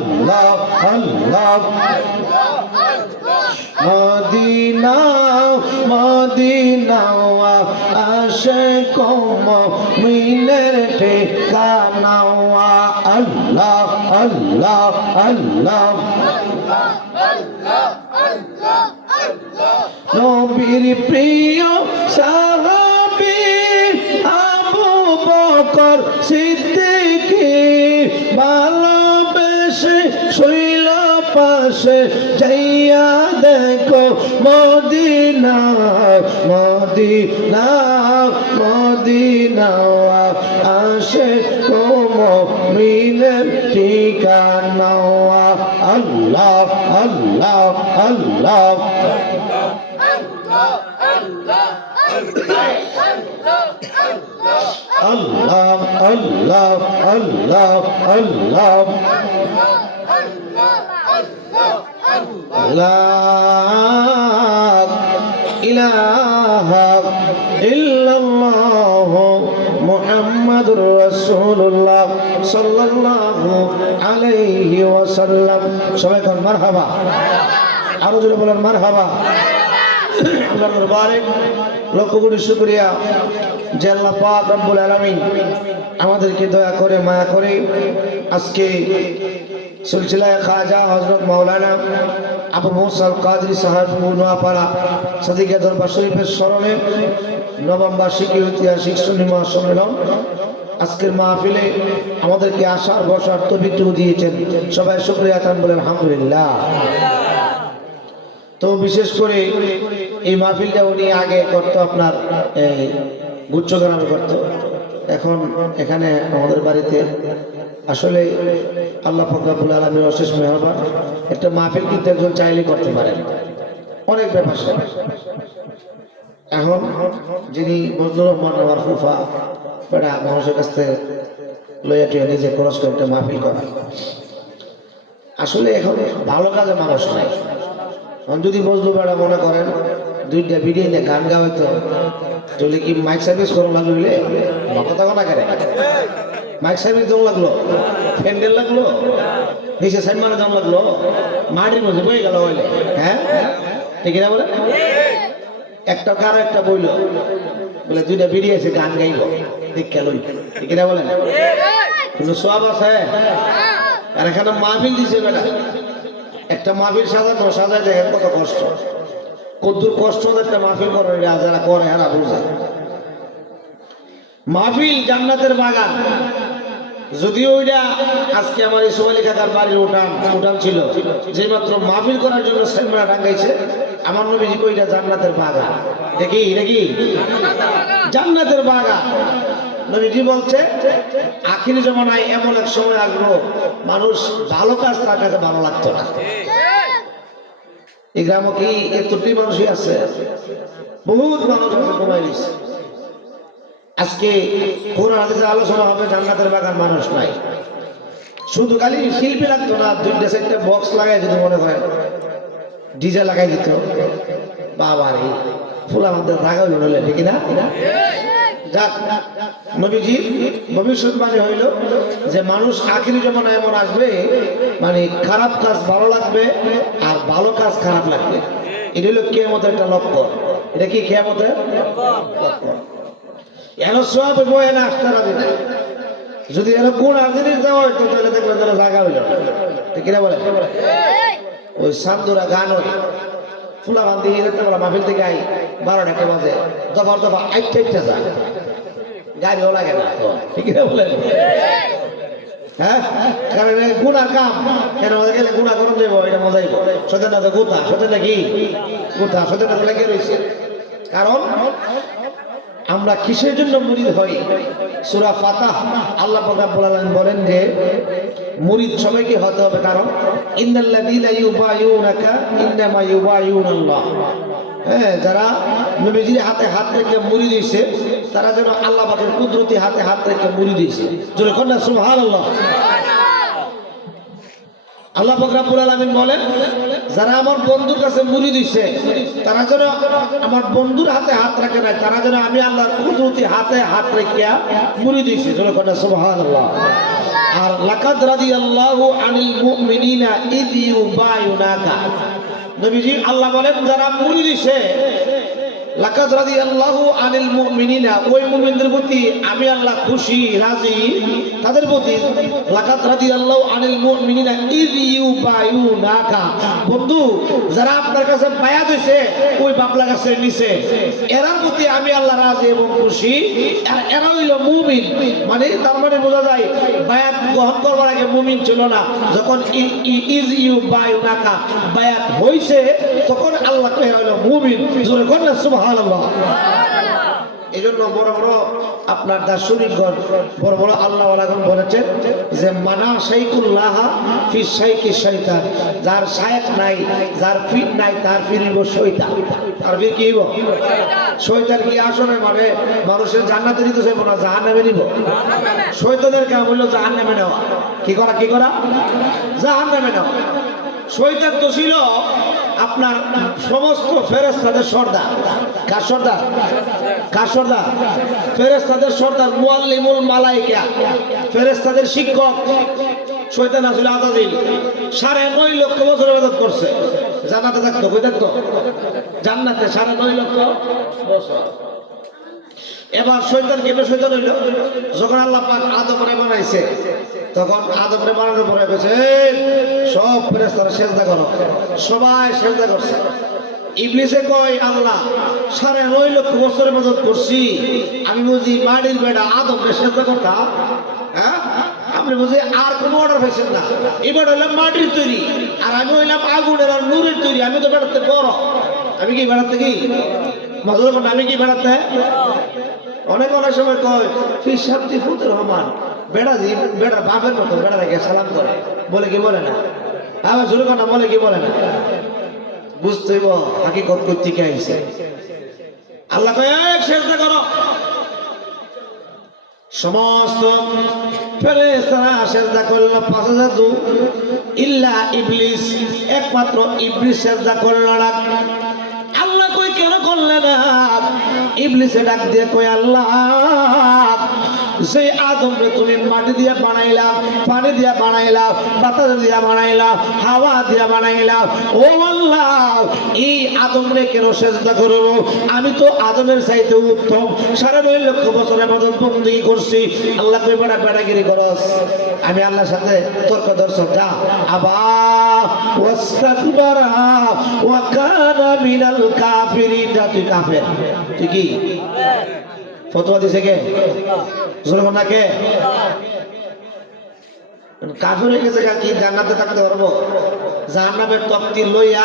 আল্লাহ আল্লাহ Medina Medina Ashiq মুমিনের ঠিকানা আল্লাহ আল্লাহ আল্লাহ নবীর প্রিয় সাহাবী আবু বকর সিদ্দিক ভালোবেসে শৈল পাশে যাইয়া দেখো মদিনা মদিনা মদিনা আশিক মুমিনের ঠিকানা আল্লাহ আল্লাহ আল্লাহ Allah, Allah, Allah, Allah. La ilaha illallah Muhammadur Rasulullah sallallahu alayhi wa sallam. সবাই কোন মারহাবা, আরো জোরে বলেন মারহাবা। আল্লাহর দরবারে লক্ষ কোটি শুকরিয়া যে আল্লাহ পাক রব্বুল আলামিন আমাদেরকে দয়া করে মায়া করে আজকে সিলসিলায়ে খাজা হযরত মাওলানা আবু মুসা আল কাদরি সাহেব নোয়াপাড়া সাদিকা দরবার শরীফের স্মরণে নবম বার্ষিকী ঐতিহাসিক সুন্নি মহাসম্মেলন আজকের মাহফিলে আমাদেরকে আসার বসার তৌফিক দিয়েছেন। সবাই শুকরিয়া আদান বলেন আলহামদুলিল্লাহ। তো বিশেষ করে এই মাহফিলটা উনি আগে করতো আপনার গুচ্ছ গ্রামে করতো, এখন এখানে আমাদের বাড়িতে আসলে আল্লাহ পাক রব্বুল আলামিনের অশেষ মেহেরবান। একটা মাহফিল কিন্তু একজন চাইলে করতে পারেন, অনেক ব্যাপার। এখন যিনি বজলুর রহমান ওয়ারফুফা বেড়া মানুষের কাছ থেকে লইয়া টুয়ে নিজে খরচ করে একটা মাহফিল করা, আসলে এখন ভালো কাজে মানুষ নাই। যদি বজলু বেড়া মনে করেন দুইটা ভিডিও নিয়ে গান গাওয়াইতো তাহলে কি মাইক সার্ভিস করা লাগলো, বুঝলে কথা কথা কেন মাইক সার্ভিস দেওয়া লাগলো, প্যান্ডেল লাগলো, নিচে সাইড মারা দেওয়া লাগলো, মাটির মধ্যে বয়ে গেল বলে। হ্যাঁ ঠিক না বলে একটা কারো একটা বইল বলে দুইটা ভিডিও আছে গান গাইব দীক্ষা লই, ঠিক না বলেন কিন্তু সব আছে। আর এখানে মাহফিল দিছে বেটা, একটা মাহফিল সাজানো সাজায় দেখেন কত কষ্ট, কদ্দুর কষ্ট একটা মাহফিল করে যারা করে হারা বুঝা। মাহফিল জান্নাতের বাগান, যদিও ওইটা আজকে আমার এই সোমালি কাকার বাড়ির উঠান ছিল, যে মাত্র মাহফিল করার জন্য সেলমারা টাঙ্গাইছে। আমার নবীজি কইটা জান্নাতের বাগান, দেখি দেখি জান্নাতের বাগান। নবীজি বলছে আখিরি জমানায় এমন এক সময় আসলো মানুষ ভালো কাজ তার কাছে ভালো লাগতো না। এই গ্রামে কি এতটি মানুষই আছে, বহুত মানুষ আছে কমাই দিচ্ছে। আজকে কোরআন হাদিসের আলোচনা হবে, জান্নাতের বাগান মানুষ নাই। শুধু খালি শিল্পী লাগতো না, দুইটা চারটা বক্স লাগাই যদি মনে করেন ডিজে লাগাই দিত, বাবা রে ফুল আমাদের রাগা হইল নইলে, ঠিক না? যাক, নবীজি ভবিষ্যৎবাণী হইল যে মানুষ আখিরি জমানায় এমন আসবে মানে খারাপ কাজ ভালো লাগবে আর ভালো কাজ খারাপ লাগবে। এটা হলো কিয়ামতের একটা লক্ষণ। এটা কি কিয়ামতের লক্ষণ? এন সব বই এনে আসতে রাজি নাই। যদি এর গুণ আর জিনিস দেওয়া হইতো তাহলে দেখবেন তারা জায়গা হইল না, ঠিক কিনা বলে? ওই সান্দুরা গান ওই ফুলা বান্ধি দেখতে বলা মাহফিল থেকে আই 12টা বাজে দফার দফা আইটা যায়, গাড়িও লাগে না, ঠিক কিনা বলে? হ্যাঁ, কারণ গুণার কাম কেন গেলে গুণা গরম যাবো, এটা মজাইব। সতেন না তো গুথা, সতেন নাকি গুথা, সতেন না তো লেগে রয়েছে। কারণ আমরা কিসের জন্য মুরিদ হই? সূরা ফাতিহা আল্লাহ পাক রব্বুল আলামিন বলেন যে মুরিদ সবাইকে হতে হবে, কারণ ইন্নাল্লাযীনা ইউবাইউনাকা ইন্নামা ইউবাইউনাল্লাহ। হ্যাঁ, যারা নবীজির হাতে হাত রেখে মুরিদ হইছে তারা যেন আল্লাহ পাকের কুদরতি হাতে হাত রেখে মুরিদ হইছে। জোরে কোন না সুবহানাল্লাহ। আল্লাহ পাক রব্বুল আলামিন বলেন যারা আমার বন্ধুর কাছে মুরিদ হইছে তারা যেন আমার বন্ধুর হাতে হাত রাখে না, তারা যেন আমি আল্লাহর কুদরতি হাতে হাত রেখে মুরিদ হইছে। জোরে কোন না সুবহানাল্লাহ। আর লাকাদ রাদিয়াল্লাহু আনিল মুমিনিনা ইয ইউবায়ুনাকা, নবীজি আল্লাহ বলেন যারা মুড়ি দিছে, লাকাদ রাদিয়াল্লাহু আনিল মুমিনিনা, ওই মুমিনদের প্রতি আমি আল্লাহ খুশি রাজি, তাদের প্রতি লাকাদ রাদিয়াল্লাহু আনিল মুমিনিনা ইয ইউবায়ুনাকা, বন্ধু যারা আপনার কাছে বায়াত হইছে ওই বাবলা গাছের নিচে, এরার প্রতি আমি আল্লাহ রাজি এবং খুশি, আর এরা হইল মুমিন। মানে তার মানে বোঝা যায় বায়াত গ্রহণ করবার আগে মুমিন ছিল না, যখন ইয ইউবায়ুনাকা বায়াত হইছে তখন আল্লাহ কয় এরা হইল মুমিন। জোরে কোন না সুবহানাল্লাহ। এই জন্য বড় বড় আপনার দার্শনিকগণ বড় বড় আল্লাহওয়ালাগণ বলেছেন যে মানা শাইকুল্লাহ ফি শাইকি শয়তান, যার শায়েখ নাই, যার পীর নাই, তার পীর হইব শয়তান। আর পীর কি হইব? শয়তান। কি আসলে মানে মানুষের জান্নাতে নিতে চাইব না, জাহান্নামে নিব। শয়তানের কাম হইল জাহান্নামে নেওয়া। কি করা? কি করা? জাহান্নামে নেওয়া। শয়তান তো ছিল আপনার সমস্ত ফেরেশতাদের সর্দার। কার সর্দার? কার সর্দার? ফেরেশতাদের সর্দার, মুআল্লিমুল মালায়েকা, ফেরেশতাদের শিক্ষক। শয়তান আসলে আযাজিল ৯.৫ লক্ষ বছর ইবাদত করছে। জান্নাতে থাকতো। কই থাকতো? জান্নাতে ৯.৫ লক্ষ বছর। এবার শয়তান কেন শয়তান হইল? যখন আল্লাহ পাক আদমরে বানাইছে, তখন আদমরে বানানোর পরে কইছে সব ফেরেশতারা সিজদা করো। সবাই সিজদা করছে। ইবলিসে কয় আল্লাহ ৯.৫ লক্ষ বছর ইবাদত করছি, আমি বুঝি মাটির বেড়া আদমকে সিজদা করতাম? হ্যাঁ, আপনি বুঝি আর কোনো অর্ডার পাইছেন না। এবার হইলাম মাটির তৈরি, আর আমি হইলাম আগুনের আর নূরের তৈরি। আমি তো বেড়াতে বড়। আমি কি বেড়াতে কি মজা? আমি কি বেড়াতে? অনেক অনেক সময় কয় ফি শাব্দি ফুতুর রহমান, বেড়া জি বেড়ার বাপের মতো বেড়াকে সালাম করে, বলে কি বলে না? আবার শুরু কর না, বলে কি বলে না? বুঝতে হইব হাকিকত করতে কে আইছে। আল্লাহ কয় এক সিজদা করো। সমস্ত ফেরেশতারা সিজদা করল, ফাসাদু ইল্লা ইবলিস, একমাত্র ইবলিস সিজদা করল না। আল্লাহ কই কেন করলে না? ইবলিসে ডাক দিয়ে কই আল্লাহ সেই আদমরে তুমি মাটি দিয়ে বানাইলা, পানি দিয়ে বানাইলা, বাতাস দিয়ে বানাইলা, হাওয়া দিয়ে বানাইলা, ও আল্লাহ এই আদমরে কেন সিজদা করব? আমি তো আদমের চাইতে উত্তম ৯.৫ লক্ষ বছর ইবাদত বندگی করছি। আল্লাহ কই বড় বেড়াগিরি করস, আমি আল্লাহর সাথে তর্ক দর্শন যা। আবা ওয়াস্তাকবারা ওয়া কানা মিনাল কাফিরিন, তুই কাফের। তুই কি ফতোয়া দিছে কে? জোরে না কে? কাফের হয়ে গেছে, কি জান্নাতে থাকতে পারবো? জাহান্নামের তক্তি লইয়া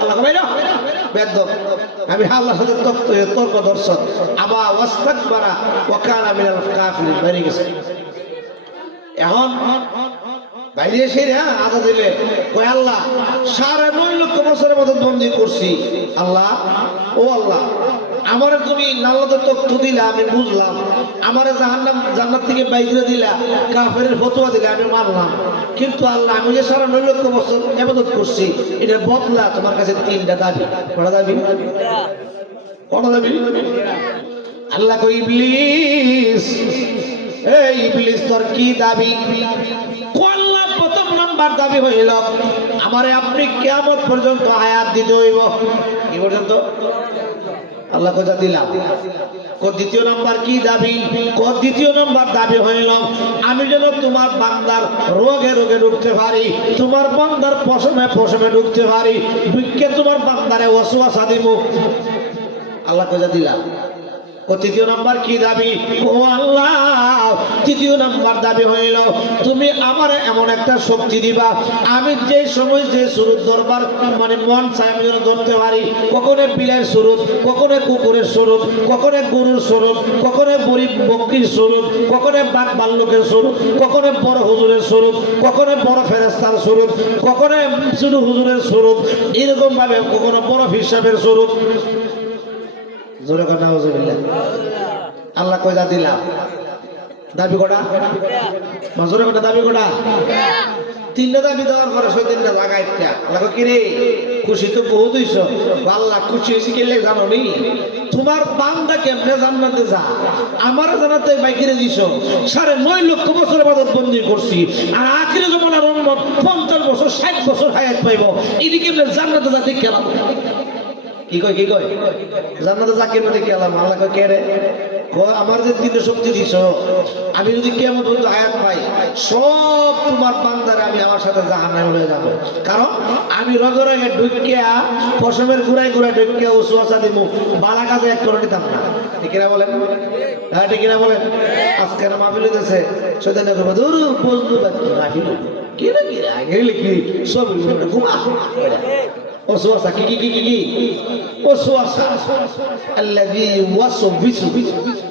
আল্লাহ কইলো বেদব, আমি আল্লাহর সাথে তর্ক দর্শন। আবা ওয়াস্তাকবারা ওয়া কানা মিনাল কাফিরিন, বেরিয়ে গেছে। এখন বাইরে এসে আদা দিলে কয় আল্লাহ ৯.৫ লক্ষ বছরের মতো বন্দী করছি। আল্লাহ ও আল্লাহ আমারে তুমি নাল্লাতে তথ্য দিলা, আমি বুঝলাম। আমারে জান্নাত থেকে বাইরে দিলা, কাফেরের ফতোয়া দিলা, আমি মানলাম। কিন্তু আল্লাহ আমি যে ৯.৫ লক্ষ বছর ইবাদত করছি, এটার বদলা তোমার কাছে ৩টা দাবি। কটা দাবি? কটা দাবি? আল্লাহ কই ইবলিস, এই ইবলিস তোর কি দাবি? আল্লাহ প্রথম নাম্বার দাবি হইল আমারে আপনি কিয়ামত পর্যন্ত হায়াত দিতে হইব। কি পর্যন্ত? আল্লাহ কথা দিলাম। দ্বিতীয় নাম্বার কি দাবি? দ্বিতীয় নাম্বার দাবি হইল আমি যেন তোমার বান্দার রোগে রোগে ঢুকতে পারি, তোমার বান্দার পশমে পশমে ঢুকতে পারি, ঢুকে তোমার বান্দারে ওয়াসওয়াসা দিব। আল্লাহ কথা দিলাম। তৃতীয় নাম্বার কি দাবি? ও আল্লাহ তৃতীয় নাম্বার দাবি হইল তুমি আমার এমন একটা শক্তি দিবা, আমি যে সময় যে সুরত দরবার মানে মন চাই আমি যেন ধরতে পারি। কখনো বিলের সুরত, কখনো কুকুরের সুরত, কখনো গরুর সুরত, কখনো গরিব বকরির সুরত, কখনো বাঘ ভাল্লুকের সুরত, কখনো বড় হুজুরের সুরত, কখনো বড় ফেরেশতার সুরত, কখনো ছোট হুজুরের সুরত, এরকম ভাবে কখনো বড় হিসাবের সুরত। জোরে কথা নাউজুবিল্লাহ। আল্লাহ কইরা দিলাম দাবি করা, জোরে কথা দাবি করা। 3টা দাবি দেওয়ার পরে শয়তানটা লাগাইটা আল্লাহ কি রে খুশি তো বহুত হইছো। আল্লাহ খুশি হইছে কেলে জানো নি? তোমার বান্দা কেমনে জান্নাতে যা আমার জান্নাতে বাইকিরে দিছ 9.5 লক্ষ বছর ইবাদত বন্দী করছি আর আখিরে জমানার উম্মত 50 বছর 60 বছর হায়াত পাইব এদিকে কেমনে জান্নাতে যা ঠিক গেলাম কি কয় জান্নাতে যা কেমনে গেলাম আল্লাহ কয় কে রে আমার যে দিনে শক্তি দিছ আমি যদি কিয়ামত পর্যন্ত হায়াত পাই সব তোমার বান্দারে আমি আমার সাথে জাহান্নামে লয়ে যাব কারণ আমি রগে রগে ঢুকিয়া পশমের ঘুরাই ঘুরাই ঢুকিয়া ওসওয়াসা দিমু বালা কাজে এক করে নিতাম না ঠিক না বলেন হ্যাঁ ঠিক না বলেন আজকে না মাহফিল হইতেছে শয়তানে করবে দূর বলবো মাহফিল কি না কি আগে লিখি সব ঘুমা ওসওয়াসা কি ওসওয়াসা الذي يوسوس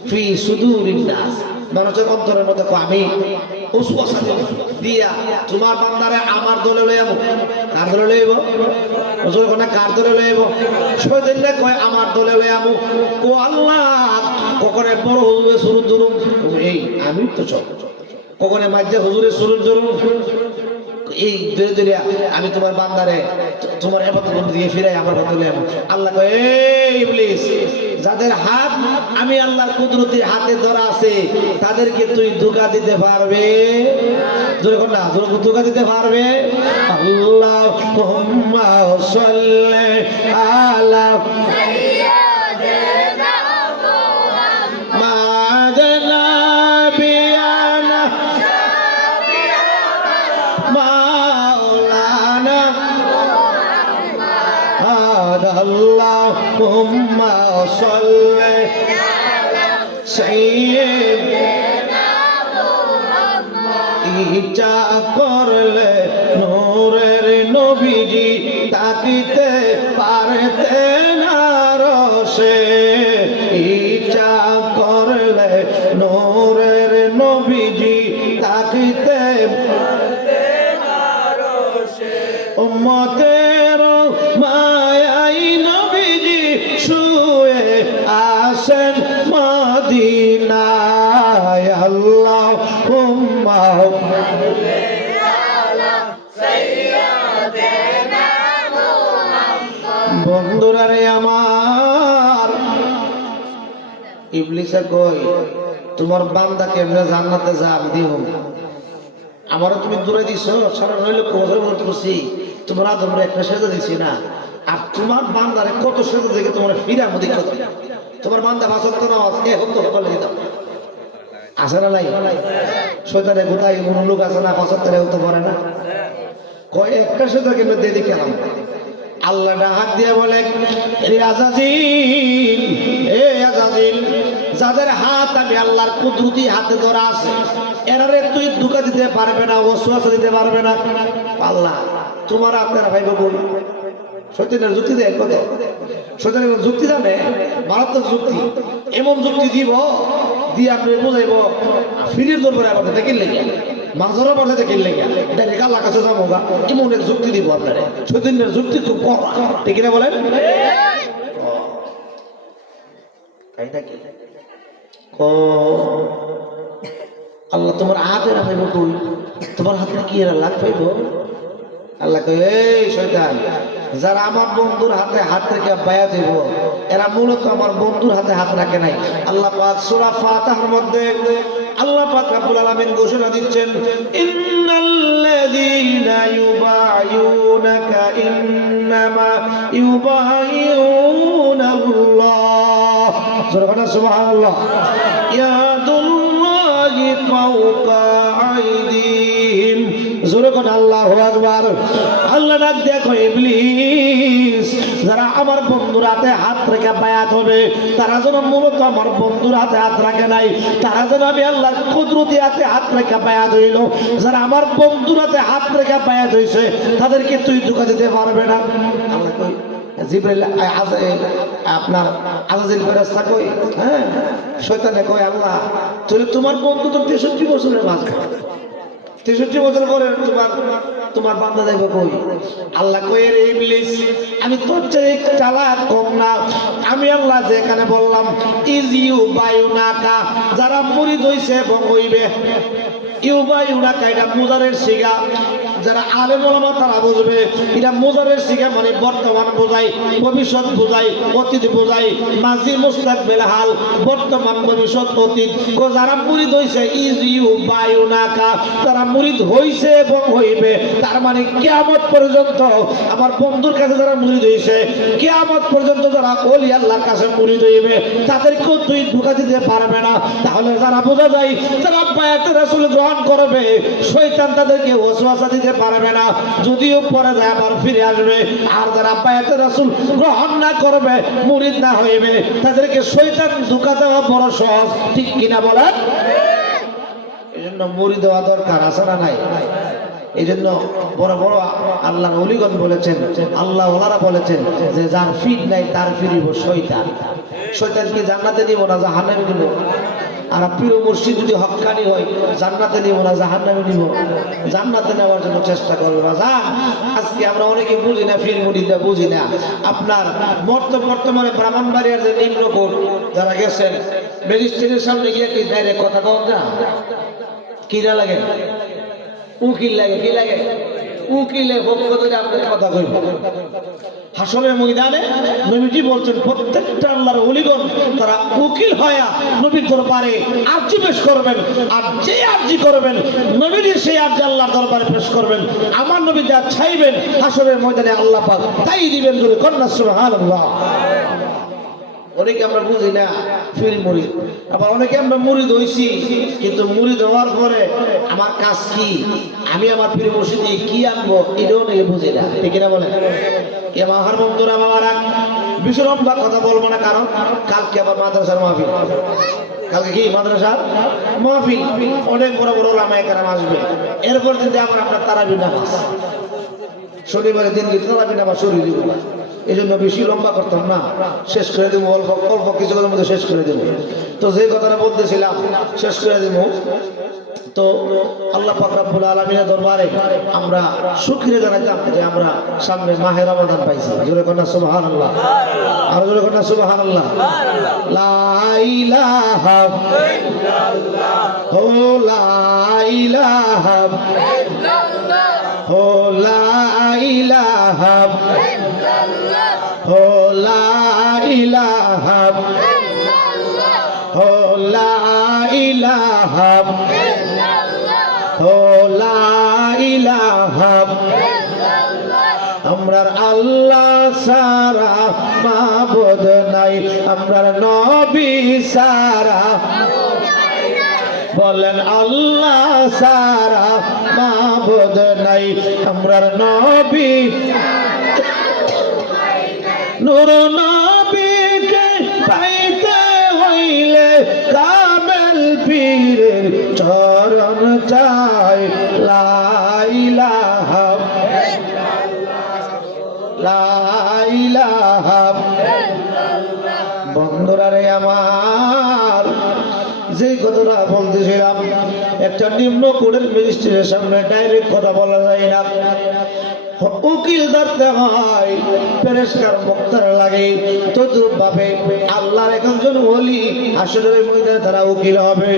في صدور الناس মানুষের অন্তরের মধ্যে আমি ওসওয়াসা দিয়া তোমার বান্দারে আমার দলে লইয়াবো কার দলে লইব ওজোর কোনা কার দলে লইব শয়তানে কয় আমার দলে লইয়াবো ও আল্লাহ কখনে বড় হুজুরে সুরুত ধরুম এই আমি তো চল কখনে মাঝে হুজুরে সুরুত ধরুম এই ধীরে ধীরে আমি তোমার বান্দারে তোমার ইবাদত বন্দি দিয়ে ফিরাই আমার কথা লইয়াবো আল্লাহ কয় এই ইবলিস যাদের হাত আমি আল্লাহর কুদরতি হাতে ধরা আছে তাদেরকে তুই ধোঁকা দিতে পারবে জোরে কর না জোরে ধোঁকা দিতে পারবে আল্লাহুম্মা সাল্লি আলা সাইয়্যিদিনা মুহাম্মাদ নাবিয়ানা মাওলানা আল্লাহুম্মা সাল্লি আলা সাইয়্যিদিনা মুহাম্মাদ ইচ্ছা করলে নূরের নবীজি তাকিতে পারতেন না রসে ইচ্ছা করলে নূরের নবীজি তাকিতে পারতেন না রসে উম্মতের মায়াই নবীজি শুয়ে আসেন মদিনায় আল্লাহুম্মা সাল্লি আলা সাইয়্যিদিনা মুহাম্মাদ বন্ধুরা রে আমার ইবলিসে কই তোমার বান্দা কেমনে জান্নাতে যাব দিও আমারও তুমি দূরে দিছো 9.5 লক্ষ বছর মত করছি তোমার আদমরে একটা সেজদা দিছি না আর তোমার বান্দারে কত সেজদা দেখে তোমার ফিরা মদি কত তোমার বান্দা বাসত না আজকে হতো বলে দিতাম আসে না নাই শয়তানে কোথায় কোন লোক আছে না বাসত করে হতে পারে না কয় একটা সেজদা কেমনে দিয়ে দিই কেলাম আল্লাহ ডাক দিয়ে বলে রে আজাজিল এ আজাজিল যাদের হাত আমি আল্লাহর কুদরতি হাতে ধরা আছে এরারে তুই ধোঁকা দিতে পারবে না ওয়াসওয়াসা দিতে পারবে না আল্লাহ তোমার আপনারা ভাইব বল শয়তানের যুক্তি দেয় কত শয়তানের যুক্তি জানে মারাত্মক যুক্তি এমন যুক্তি দিব দিয়ে আপনি বুঝাইব ফিরির দরবারে আমাদের দেখিল লেগে মাঝরা পড়ে দেখিল লেগে ডাইরেক্ট আল্লাহ কাছে যাবো গা এমন এক যুক্তি দিব আপনারা শয়তানের যুক্তি খুব কম ঠিক না বলেন আল্লাহ তোমার হাতে রাখাইব কই তোমার হাতে কি এরা লাগ পাইব আল্লাহ কই এই শয়তান যারা আমার বন্ধুর হাতে হাত রেখে বায়াত হইব এরা মূলত আমার বন্ধুর হাতে হাত রাখে নাই আল্লাহ পাক সূরা ফাতিহার মধ্যে আল্লাহ পাক রব্বুল আলামিন ঘোষণা দিচ্ছেন ইন্নাল্লাযীনা ইউবাইউনাকা ইন্নামা ইউবাইউনাল্লাহ সুবহানাল্লাহ ইয়াদুল্লাহি ফাওকা আইদিহিম জোরে কোন আল্লাহু আকবার আল্লাহ ডাক দেখো ইবলিস যারা আমার বন্ধুর হাতে হাত রেখে বায়াত হবে তারা যেন মূলত আমার বন্ধুর হাতে হাত রাখে নাই তারা যেন আমি আল্লাহর কুদরতি হাতে হাত রেখে বায়াত হইল যারা আমার বন্ধুর হাতে হাত রেখে বায়াত হইছে তাদেরকে তুই ধোঁকা দিতে পারবে না আল্লাহ কই জিবরাইল আপনার আজাজিল ফেরেশতা কই হ্যাঁ শয়তানে কই আল্লাহ তোমার বন্ধু তো 63 বছরের বাঁচবে 63 বছর পরে তোমার বান্দা যাইব কই আল্লাহ কই রে ইবলিস আমি তোর চেয়ে চালাক কম না আমি আল্লাহ যেখানে বললাম ইজিউ বায়ুনাকা যারা মুরিদ হইছে এবং হইবে ইউবায়ুনাকা এটা মুজারের সিগা যারা আলেম ওলামা তারা বুঝবে এটা মুজারের শিখা মানে বর্তমান বোঝায়, ভবিষ্যৎ বোঝায়, অতীত বোঝায়, মাঝি মুস্তাকবিল হাল, বর্তমান ভবিষ্যৎ অতীত। যারা মুরিদ হইছে ইজ ইউ বায়ুনাকা, তারা মুরিদ হইছে এবং হইবে, তার মানে কিয়ামত পর্যন্ত আমার বন্ধুর কাছে যারা মুরিদ হইছে, কিয়ামত পর্যন্ত যারা ওলি আল্লাহর কাছে মুরিদ হইবে, তাদেরকেও তুই ধোঁকা দিতে পারবে না। তাহলে যারা বোঝা যায় যারা বায়াতে রাসূল গ্রহণ করবে, শয়তান তাদেরকে ওয়াসওয়াসা দিতে পারবে না, যদিও পরে যায় আবার ফিরে আসবে। আর যারা বায়াতে রাসূল গ্রহণ না করবে, মুরিদ না হইবে, তাদেরকে শয়তান ধোঁকা দেওয়া বড় সহজ, ঠিক কিনা বলেন? এই জন্য মুরিদ হওয়া দরকার, আছে না নাই? এই জন্য বড় বড় আল্লাহর ওলিগণ বলেছেন, আল্লাহ ওলারা বলেছেন যে যার ফিট নাই তার ফিরিব শয়তান। শয়তানকে জান্নাতে নিব না জাহান্নামে নিব। আর প্রিয় মুর্শিদ যদি হক্কানি হয়, জান্নাতে নিব না জাহান্নামে নিব? জান্নাতে নেওয়ার জন্য চেষ্টা করবে। বাজান আজকে আমরা অনেকে বুঝি না, ফির মুরিদরা বুঝি না। আপনার বর্তমানে ব্রাহ্মণবাড়িয়ার যে নিম্নকোট যারা গেছেন, ম্যাজিস্ট্রেটের সামনে গিয়ে কি ডাইরেক্ট কথা কন না? কিরা লাগে? উকিল লাগে। কি লাগে? উকিলে পক্ষ ধরে আপনার কথা কইব। হাসরের ময়দানে নবীজি বলছেন প্রত্যেকটা আল্লাহর ওলিগণ তারা উকিল হয়া নবীর দরবারে আরজি পেশ করবেন। আর যে আরজি করবেন নবীজি সেই আরজি আল্লাহর দরবারে পেশ করবেন। আমার নবী যা চাইবেন হাসরের ময়দানে আল্লাহ পাক তাই দিবেন। জোরে কন্যা সুবহানাল্লাহ। অনেকে আমরা বুঝি না ফির মুরিদ, আবার অনেকে আমরা মুরিদ হইছি, কিন্তু মুরিদ হওয়ার পরে আমার কাজ কি, আমি আমার পীর মুর্শিদে কি আনবো এটাও নাকি বুঝি না, ঠিক না বলেন? আমার বন্ধুরা বাবারা বেশি লম্বা কথা বলবো না, কারণ কালকে আবার মাদ্রাসার মাহফিল। কালকে কি মাদ্রাসার মাহফিল, অনেক বড় বড় ওলামায়ে কেরাম আসবে। এরপর কিন্তু আবার আপনার তারাবির নামাজ, শনিবারের দিন কিন্তু তারাবির নামাজ শুরু দিব। এই জন্য বেশি লম্বা করতাম না, শেষ করে দেবো অল্প অল্প কিছুক্ষণের মধ্যে শেষ করে দেবো। তো যে কথাটা বলতেছিলাম শেষ করে দেবো। তো আল্লাহ পাক রব্বুল আলামিনের দরবারে আমরা শুকরিয়া জানাইতাম যে আমরা সামনে মাহে রমাদান পাইছি। জোরে কন্যা সুবহানাল্লাহ, আর জোরে কন্যা সুবহানাল্লাহ। লা ইলাহা ইল্লাল্লাহ, ও লা ইলাহা ইল্লাল্লাহ, ও লা ইলাহা ইল্লাল্লাহ, ও লা ইলাহা ইল্লাল্লাহ, ও লা ইলাহা ও লা ইলাহা ইল্লাল্লাহ। আমরার আল্লাহ সারা মাবুদ নাই, আমরার নবী সারা বলেন আল্লাহ সারা মাবুদ নাই, আমরার নবী নূর নবীকে পাইতে হইলে কামেল পীরের চরণ চাই। লা ইলাহা লা ইলাহা। বন্ধুরা রে আমার, যে কথাটা বলতেছিলাম, একটা নিম্ন কোর্টের ম্যাজিস্ট্রেটের সামনে ডাইরেক্ট কথা বলা যায় না, উকিল ধরতে হয়, পেরেশকার মুক্তার লাগে। তদ্রুপ ভাবে আল্লাহর একজন ওলি হাসরের ময়দানে তারা উকিল হবে।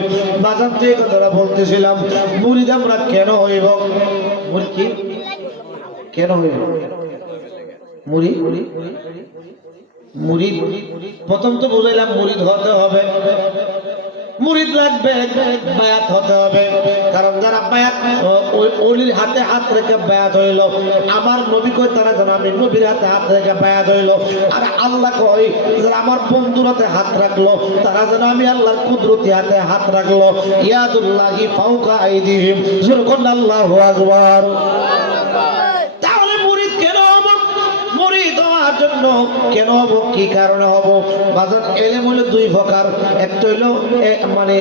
বাজার যে কথাটা বলতেছিলাম, মুরিদ আমরা কেন হইব? মুরিদ কি কেন হইব? মুরিদ মুরিদ প্রথম তো বুঝাইলাম মুরিদ হতে হবে, মুরিদ লাগবে, বায়াত হতে হবে। কারণ যারা বায়াত ওলির হাতে হাত রেখে বায়াত হইল, আমার নবী কই তারা যেন আমি নবীর হাতে হাত রেখে বায়াত হইল। আর আল্লাহ কই যারা আমার বন্ধুর হাতে হাত রাখলো তারা যেন আমি আল্লাহর কুদরতি হাতে হাত রাখলো। ইয়াদুল্লাহি ফাওকা আইদিহিম, জোরে কোন আল্লাহু আকবার। তাহলে মুরিদ কেন হব? মুরিদ হওয়ার জন্য কেন হব, কি কারণে হব? বাজার এলেম হইল দুই প্রকার, একটা হইল মানে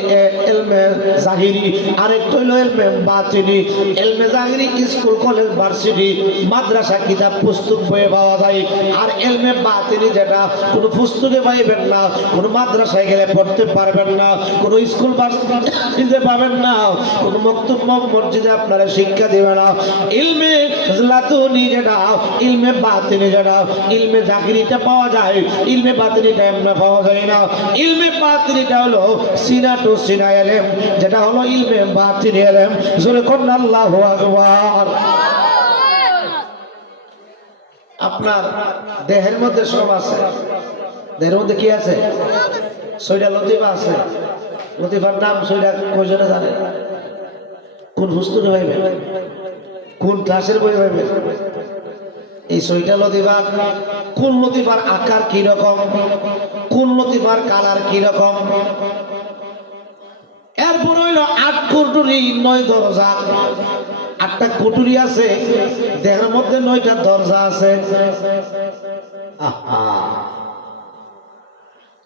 এলমে জাহিরি, আর একটা হইল এলমে বাতিনি। এলমে জাহিরি স্কুল কলেজ ভার্সিটি মাদ্রাসা কিতাব পুস্তক বইয়ে পাওয়া যায়। আর এলমে বাতিনি যেটা কোনো পুস্তকে পাইবেন না, কোনো মাদ্রাসায় গেলে পড়তে পারবেন না, কোনো স্কুল ভার্সিটিতে পাবেন না, কোনো মক্তব মসজিদে আপনারা শিক্ষা দিবে না। ইলমে লাতুনি যেটা, ইলমে বাতিনি যেটা, ইলমে জাহিরিটা পাওয়া যায়, ইলমে বাতিনিটা এমনি পাওয়া যায় না। ইলমে বাতিনিটা হলো সিনা টু সিনা এলেম, যেটা হলো ইলমে বাতিনি এলেম। জোরে কোন আল্লাহু আকবার। আপনার দেহের মধ্যে সব আছে। দেহের মধ্যে কি আছে? 6টা লতিফা আছে। লতিফার নাম 6টা কয়জনে জানে? কোন হুস্তুরে ভাইবেন, কোন ক্লাসের বই ভাইবেন? এই 6টা লতিফা, কোন লতিফার আকার কি রকম, কোন লতিফার কালার কি রকম। এরপর হইল 8 কুটুরি 9 দরজা। 8টা কুটুরি আছে, দেহের মধ্যে 9টা দরজা আছে।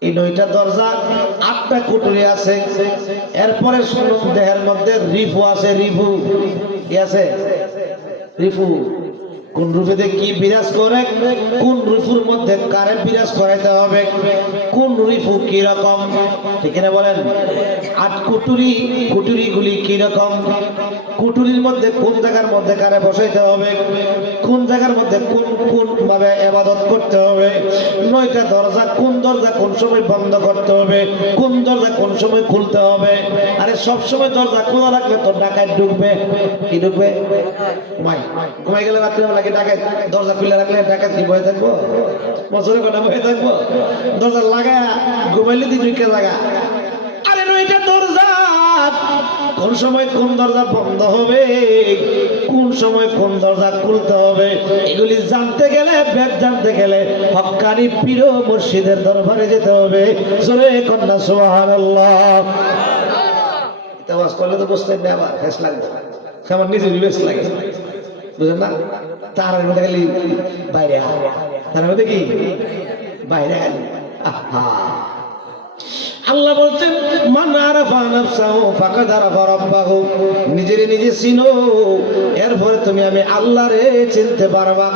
এই 9টা দরজা, 8টা কুটুরি আছে। এরপরে দেহের মধ্যে রিফু আছে। রিফু কি আছে? রিফু কোন রূপে কি বিরাজ করে, কোন রিফুর মধ্যে কারে বিরাজ করাইতে হবে, কোন রিফু কি রকম, ঠিক না বলেন? 8 কুটুরি, কুটুরি গুলি কি রকম, কুটুরির মধ্যে কোন জায়গার মধ্যে কারে বসাইতে হবে, কোন জায়গার মধ্যে কোন কোন ভাবে ইবাদত করতে হবে। 9টা দরজা, কোন দরজা কোন সময় বন্ধ করতে হবে, কোন দরজা কোন সময় খুলতে হবে। আরে সব সময় দরজা খোলা রাখলে তো ডাকাত ঢুকবে। কি ঢুকবে? ঘুমাই গেলে রাত্রে লাগে ডাকাত, দরজা খুলে রাখলে ডাকাত কি ভয় থাকবো? বছরের কথা ভয় থাকবো? দরজা লাগায় ঘুমাইলে দিকে লাগা। আরে 9টা দরজা, কোন সময় কোন দরজা বন্ধ হবে, কোন সময় কোন দরজা খুলতে হবে, এগুলি জানতে গেলে, বেদ জানতে গেলে হক্কানি পীর মুর্শিদের দরবারে যেতে হবে। জোরে কন্যা সুবহানাল্লাহ। এটা ওয়াজ করলে তো বুঝতে না, আবার ফেস লাগবে, আমার নিজের বেশ লাগে, বুঝলেন না? তার মধ্যে গেলি বাইরে, তার মধ্যে কি বাইরে গেলি। আল্লাহ বলছেন মান আরাফা নাফসাহু ফাকাদ আরাফা রাব্বাহু, নিজেরে নিজে চিনো, এরপরে তুমি আমি আল্লাহরে চিনতে পারবা।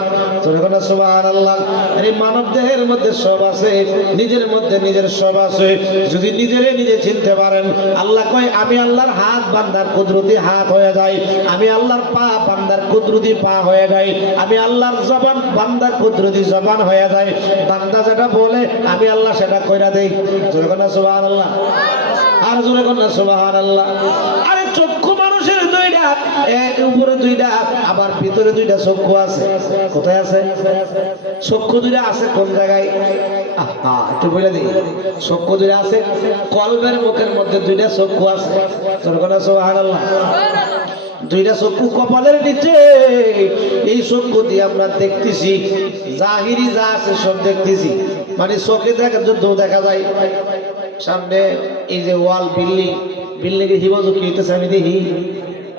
তোরা সুবহানাল্লাহ। আরে মানব দেহের মধ্যে সব আছে, নিজের মধ্যে নিজের সব আছে। যদি নিজেরে নিজে চিনতে পারেন, আল্লাহ কয় আমি আল্লাহর হাত বান্দার কুদরতি হাত হয়ে যায়, আমি আল্লাহর পা বান্দার কুদরতি পা হয়ে যায়, আমি আল্লাহর জবান বান্দার কুদরতি জবান হয়ে যায়। বান্দা যেটা বলে আমি আল্লাহ সেটা কইরা দেই। তোরা সুবহানাল্লাহ। আর জোরে কন্যা সুবহানাল্লাহ। আরে চক্ষু মানুষের 2টা, উপরে 2টা, আবার ভিতরে 2টা চক্ষু আছে। কোথায় আছে? চক্ষু 2টা আছে কোন জায়গায়? একটু বলে দিই। চক্ষু 2টা আছে কলবের মুখের মধ্যে, 2টা চক্ষু আছে। জোরে কন্যা সুবহানাল্লাহ। 2টা চক্ষু কপালের নিচে। এই চক্ষু দিয়ে আমরা দেখতেছি, জাহিরি যা আছে সব দেখতেছি। মানে চোখে দেখা যায় সামনে এই যে ওয়াল, বিল্ডিং, বিল্ডিং এর হিফাজত কি হইতেছে আমি দেখি।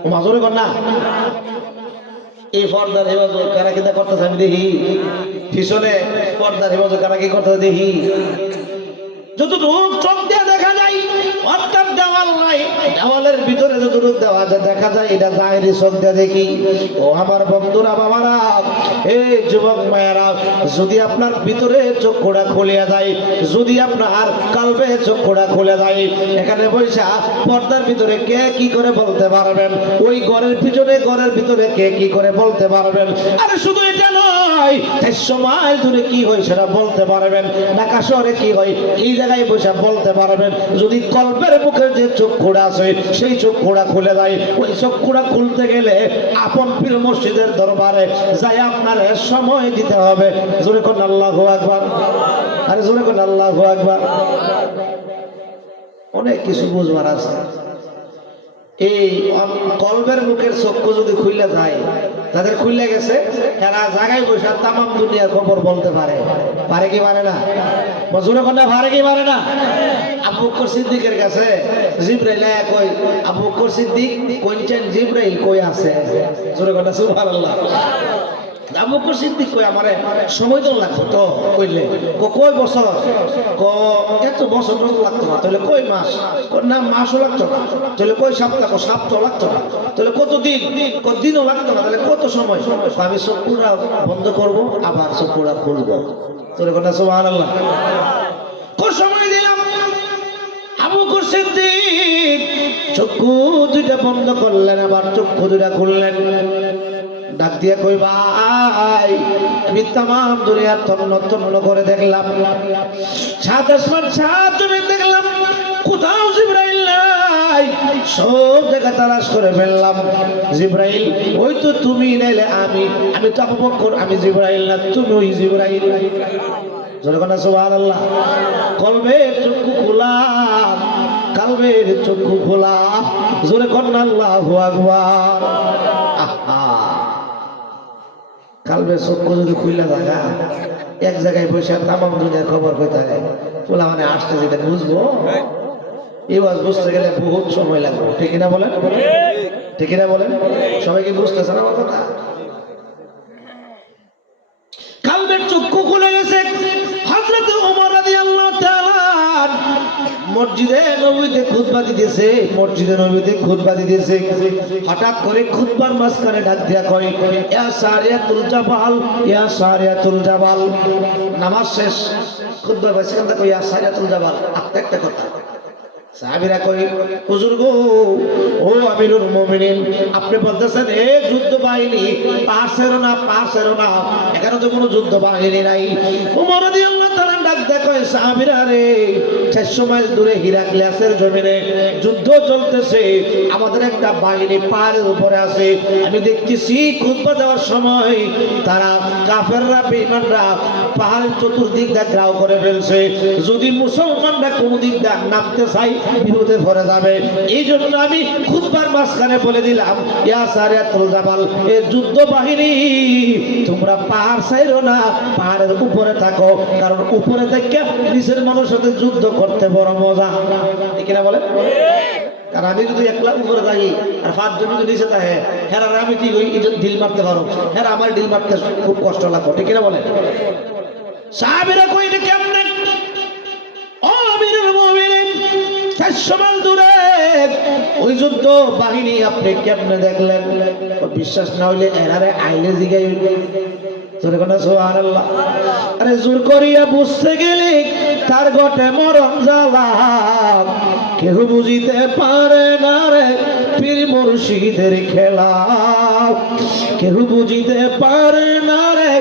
ও মাজরে কর না, এই পর্দার হিফাজত কারা কি করতেছে আমি দেখি। পিছনে পর্দার হিফাজত কারা কি করতেছে দেখি। যতটুকু চোখ দিয়ে দেখা যায়, অর্থাৎ দেওয়াল নাই, দেওয়ালের ভিতরে যতটুকু দেখা যায় এটা জাহিরি চোখ দিয়ে দেখি। ও আমার বন্ধুরা, বাবারা, এই যুবক মায়েরা, যদি আপনার ভিতরে চক্ষুটা খুলিয়া যায়, যদি আপনার কালবে চক্ষুটা খুলে যায়, এখানে বৈশা পর্দার ভিতরে কে কি করে বলতে পারবেন? ওই ঘরের পিছনে ঘরের ভিতরে কে কি করে বলতে পারবেন? আরে শুধু এটা নয়, 400 মাইল দূরে কি হয় সেটা বলতে পারবেন, ঢাকা শহরে কি হয় এই জায়গায় বসে বলতে পারবেন। যদি কল্পের মুখে যে চক্ষুটা আছে সেই চক্ষুটা খুলে যায়, ওই চক্ষুটা খুলতে গেলে আপন পীর মসজিদের দরবারে যাই আপনার সময় দিতে হবে। জোরে কোন আল্লাহু আকবার। আরে জোরে কোন আল্লাহু আকবার। অনেক কিছু বুঝবার আছে। এই কলবের মুখের চক্ষু যদি খুলে যায়, তাদের খুলে গেছে, এরা জায়গায় বসে তামাম দুনিয়ার খবর বলতে পারে। পারে কি পারে না? জোরে কোন পারে কি পারে না? আবু বকর সিদ্দিকের কাছে জিবরাইল কই, আবু বকর সিদ্দিক কইছেন জিবরাইল কই আছে? জোরে কোন সুবহানাল্লাহ। আবু বকর সিদ্দিক কই আমারে সময় তো লাগতো তো কইলে, কই বছর, এত বছর তো লাগতো না, তাহলে কই মাস, না মাসও লাগতো না, তাহলে কই সপ্তাহ, সপ্তাহ লাগতো না, তাহলে কতদিন, কতদিনও লাগতো না, তাহলে কত সময়? আমি চক্ষুটা বন্ধ করব, আবার চক্ষুটা খুলবো। তোর কথা সুবহানাল্লাহ। কত সময় দিলাম? আবু বকর সিদ্দিক চক্ষু 2টা বন্ধ করলেন, আবার চক্ষু 2টা খুললেন। ডাক দিয়ে কই, ভাই আমি তামাম দুনিয়া তন্ন তন্ন করে দেখলাম, 7 আসমান 7 জমিন দেখলাম, কোথাও জিবরাইল নাই। জায়গায় সব জায়গা তালাশ করে ফেললাম। জিবরাইল ওই তো তুমি, নাইলে আমি তো আবু বকর, আমি জিবরাইল না, তুমি ওই জিবরাইল। জোরে কোন সুবহানাল্লাহ। কলবের চক্ষু খোলা, কলবের চক্ষু খোলা, জোরে কোন আল্লাহু আকবার। কালবের চক্ষু যদি খুইলা থাকা, এক জায়গায় বসে তামাম দুনিয়ার খবর কইতে হয়, পোলা মানে আসতে যেটা বুঝবো, এই ওয়াজ বুঝতে গেলে বহুত সময় লাগবে। ঠিক না বলেন? ঠিক না বলেন? সবাইকে বুঝতেছে না আমার কথা? কালবের চক্ষু খুলে গেছে। হযরত ওমর রাদিয়াল্লাহু তাআলা মসজিদে নববীতে খুতবা দিতেছে, মসজিদে নববীতে খুতবা দিতেছে। হঠাৎ করে খুতবার মাঝখানে ডাক দিয়া কয়, ইয়া সারিয়াতুল জাবাল, ইয়া সারিয়াতুল জাবাল। নামাজ শেষ, খুতবার মাঝখানে কয় ইয়া সারিয়াতুল জাবাল। একটা কথা, সাহাবীরা কই, হুজুর গো, ও আমিরুল মুমিনিন, আপনি বলতেছেন এ যুদ্ধ বাহিনী পাশেরও না, এখানে তো কোনো যুদ্ধ বাহিনী নাই। ওমর রাদিয়াল্লাহু তাআলা ডাক দেখো, সাহাবীরা রে, 400 মাইল দূরে হিরাক্লিয়াসের জমিনে যুদ্ধ চলতেছে, আমাদের একটা বাহিনী পাহাড়ের উপরে আছে। আমি দেখতেছি খুতবা দেওয়ার সময় তারা কাফেররা, বেঈমানরা পাহাড়ের চতুর্দিক দিয়ে ঘেরাও করে ফেলছে। যদি মুসলমানরা কোনো দিক দিয়ে নামতে চাই, বিরোধে ভরে যাবে। এই জন্য আমি খুতবার মাঝখানে বলে দিলাম, ইয়া সারিয়াতুল জাবাল, এ যুদ্ধ বাহিনী তোমরা পাহাড় ছাইরো না, পাহাড়ের উপরে থাকো, কারণ উপরে থেকে নিচের মানুষের সাথে যুদ্ধ করতে বড় মজা। ঠিক না বলে? কারণ আমি যদি একলা উপরে থাকি আর 5 জন যদি নিচে থাকে, হ্যাঁ আমি কি ওই ঢিল মারতে পারো, হ্যাঁ আমার ঢিল মারতে খুব কষ্ট লাগবে। ঠিক না বলে? সাহাবীরা কই এটা কেমনে? ও আমিরুল মুমিনিন, 400 মাইল দূরে ওই যুদ্ধ বাহিনী আপনি কেমনে দেখলেন? বিশ্বাস না হইলে এরারে আইলে জিগাই। জোরে কোন সুবহানাল্লাহ। আরে জোর করিয়া বুঝতে গেলে তার গটে মরণ জ্বালা, কেউ বুঝিতে পারে না রে পীর মুর্শিদের খেলা, কেউ বুঝিতে পারে না রে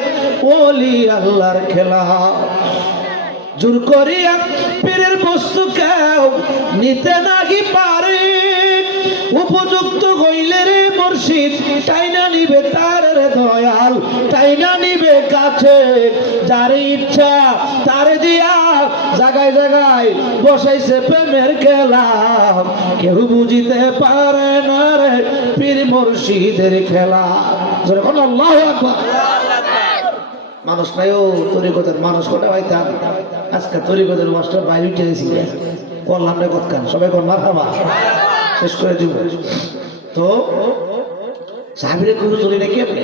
ওলি আল্লাহর খেলা। জোর করিয়া পীরের বস্তু কেউ নিতে নাকি পারে, উপযুক্ত হইলে রে মুর্শিদ টাইনা নিবে তার রে দয়াল, টাইনা নিবে কাছে, যার ইচ্ছা তার দিয়া জায়গায় জায়গায় বসাইছে প্রেমের খেলা, কেউ বুঝিতে পারে না রে পীর মুর্শিদের খেলা। যখন আল্লাহু আকবার। মানুষ নাই ও তরিকতের মানুষ কোটা পাইতাম, আজকে তরিকতের মাস্টার বাইরে উঠে গেছি, করলাম রে কতখান, সবাই কোন মারহাবা, শেষ করে দিব। তো সাহাবীরা কোনো চলি নাকি আপনি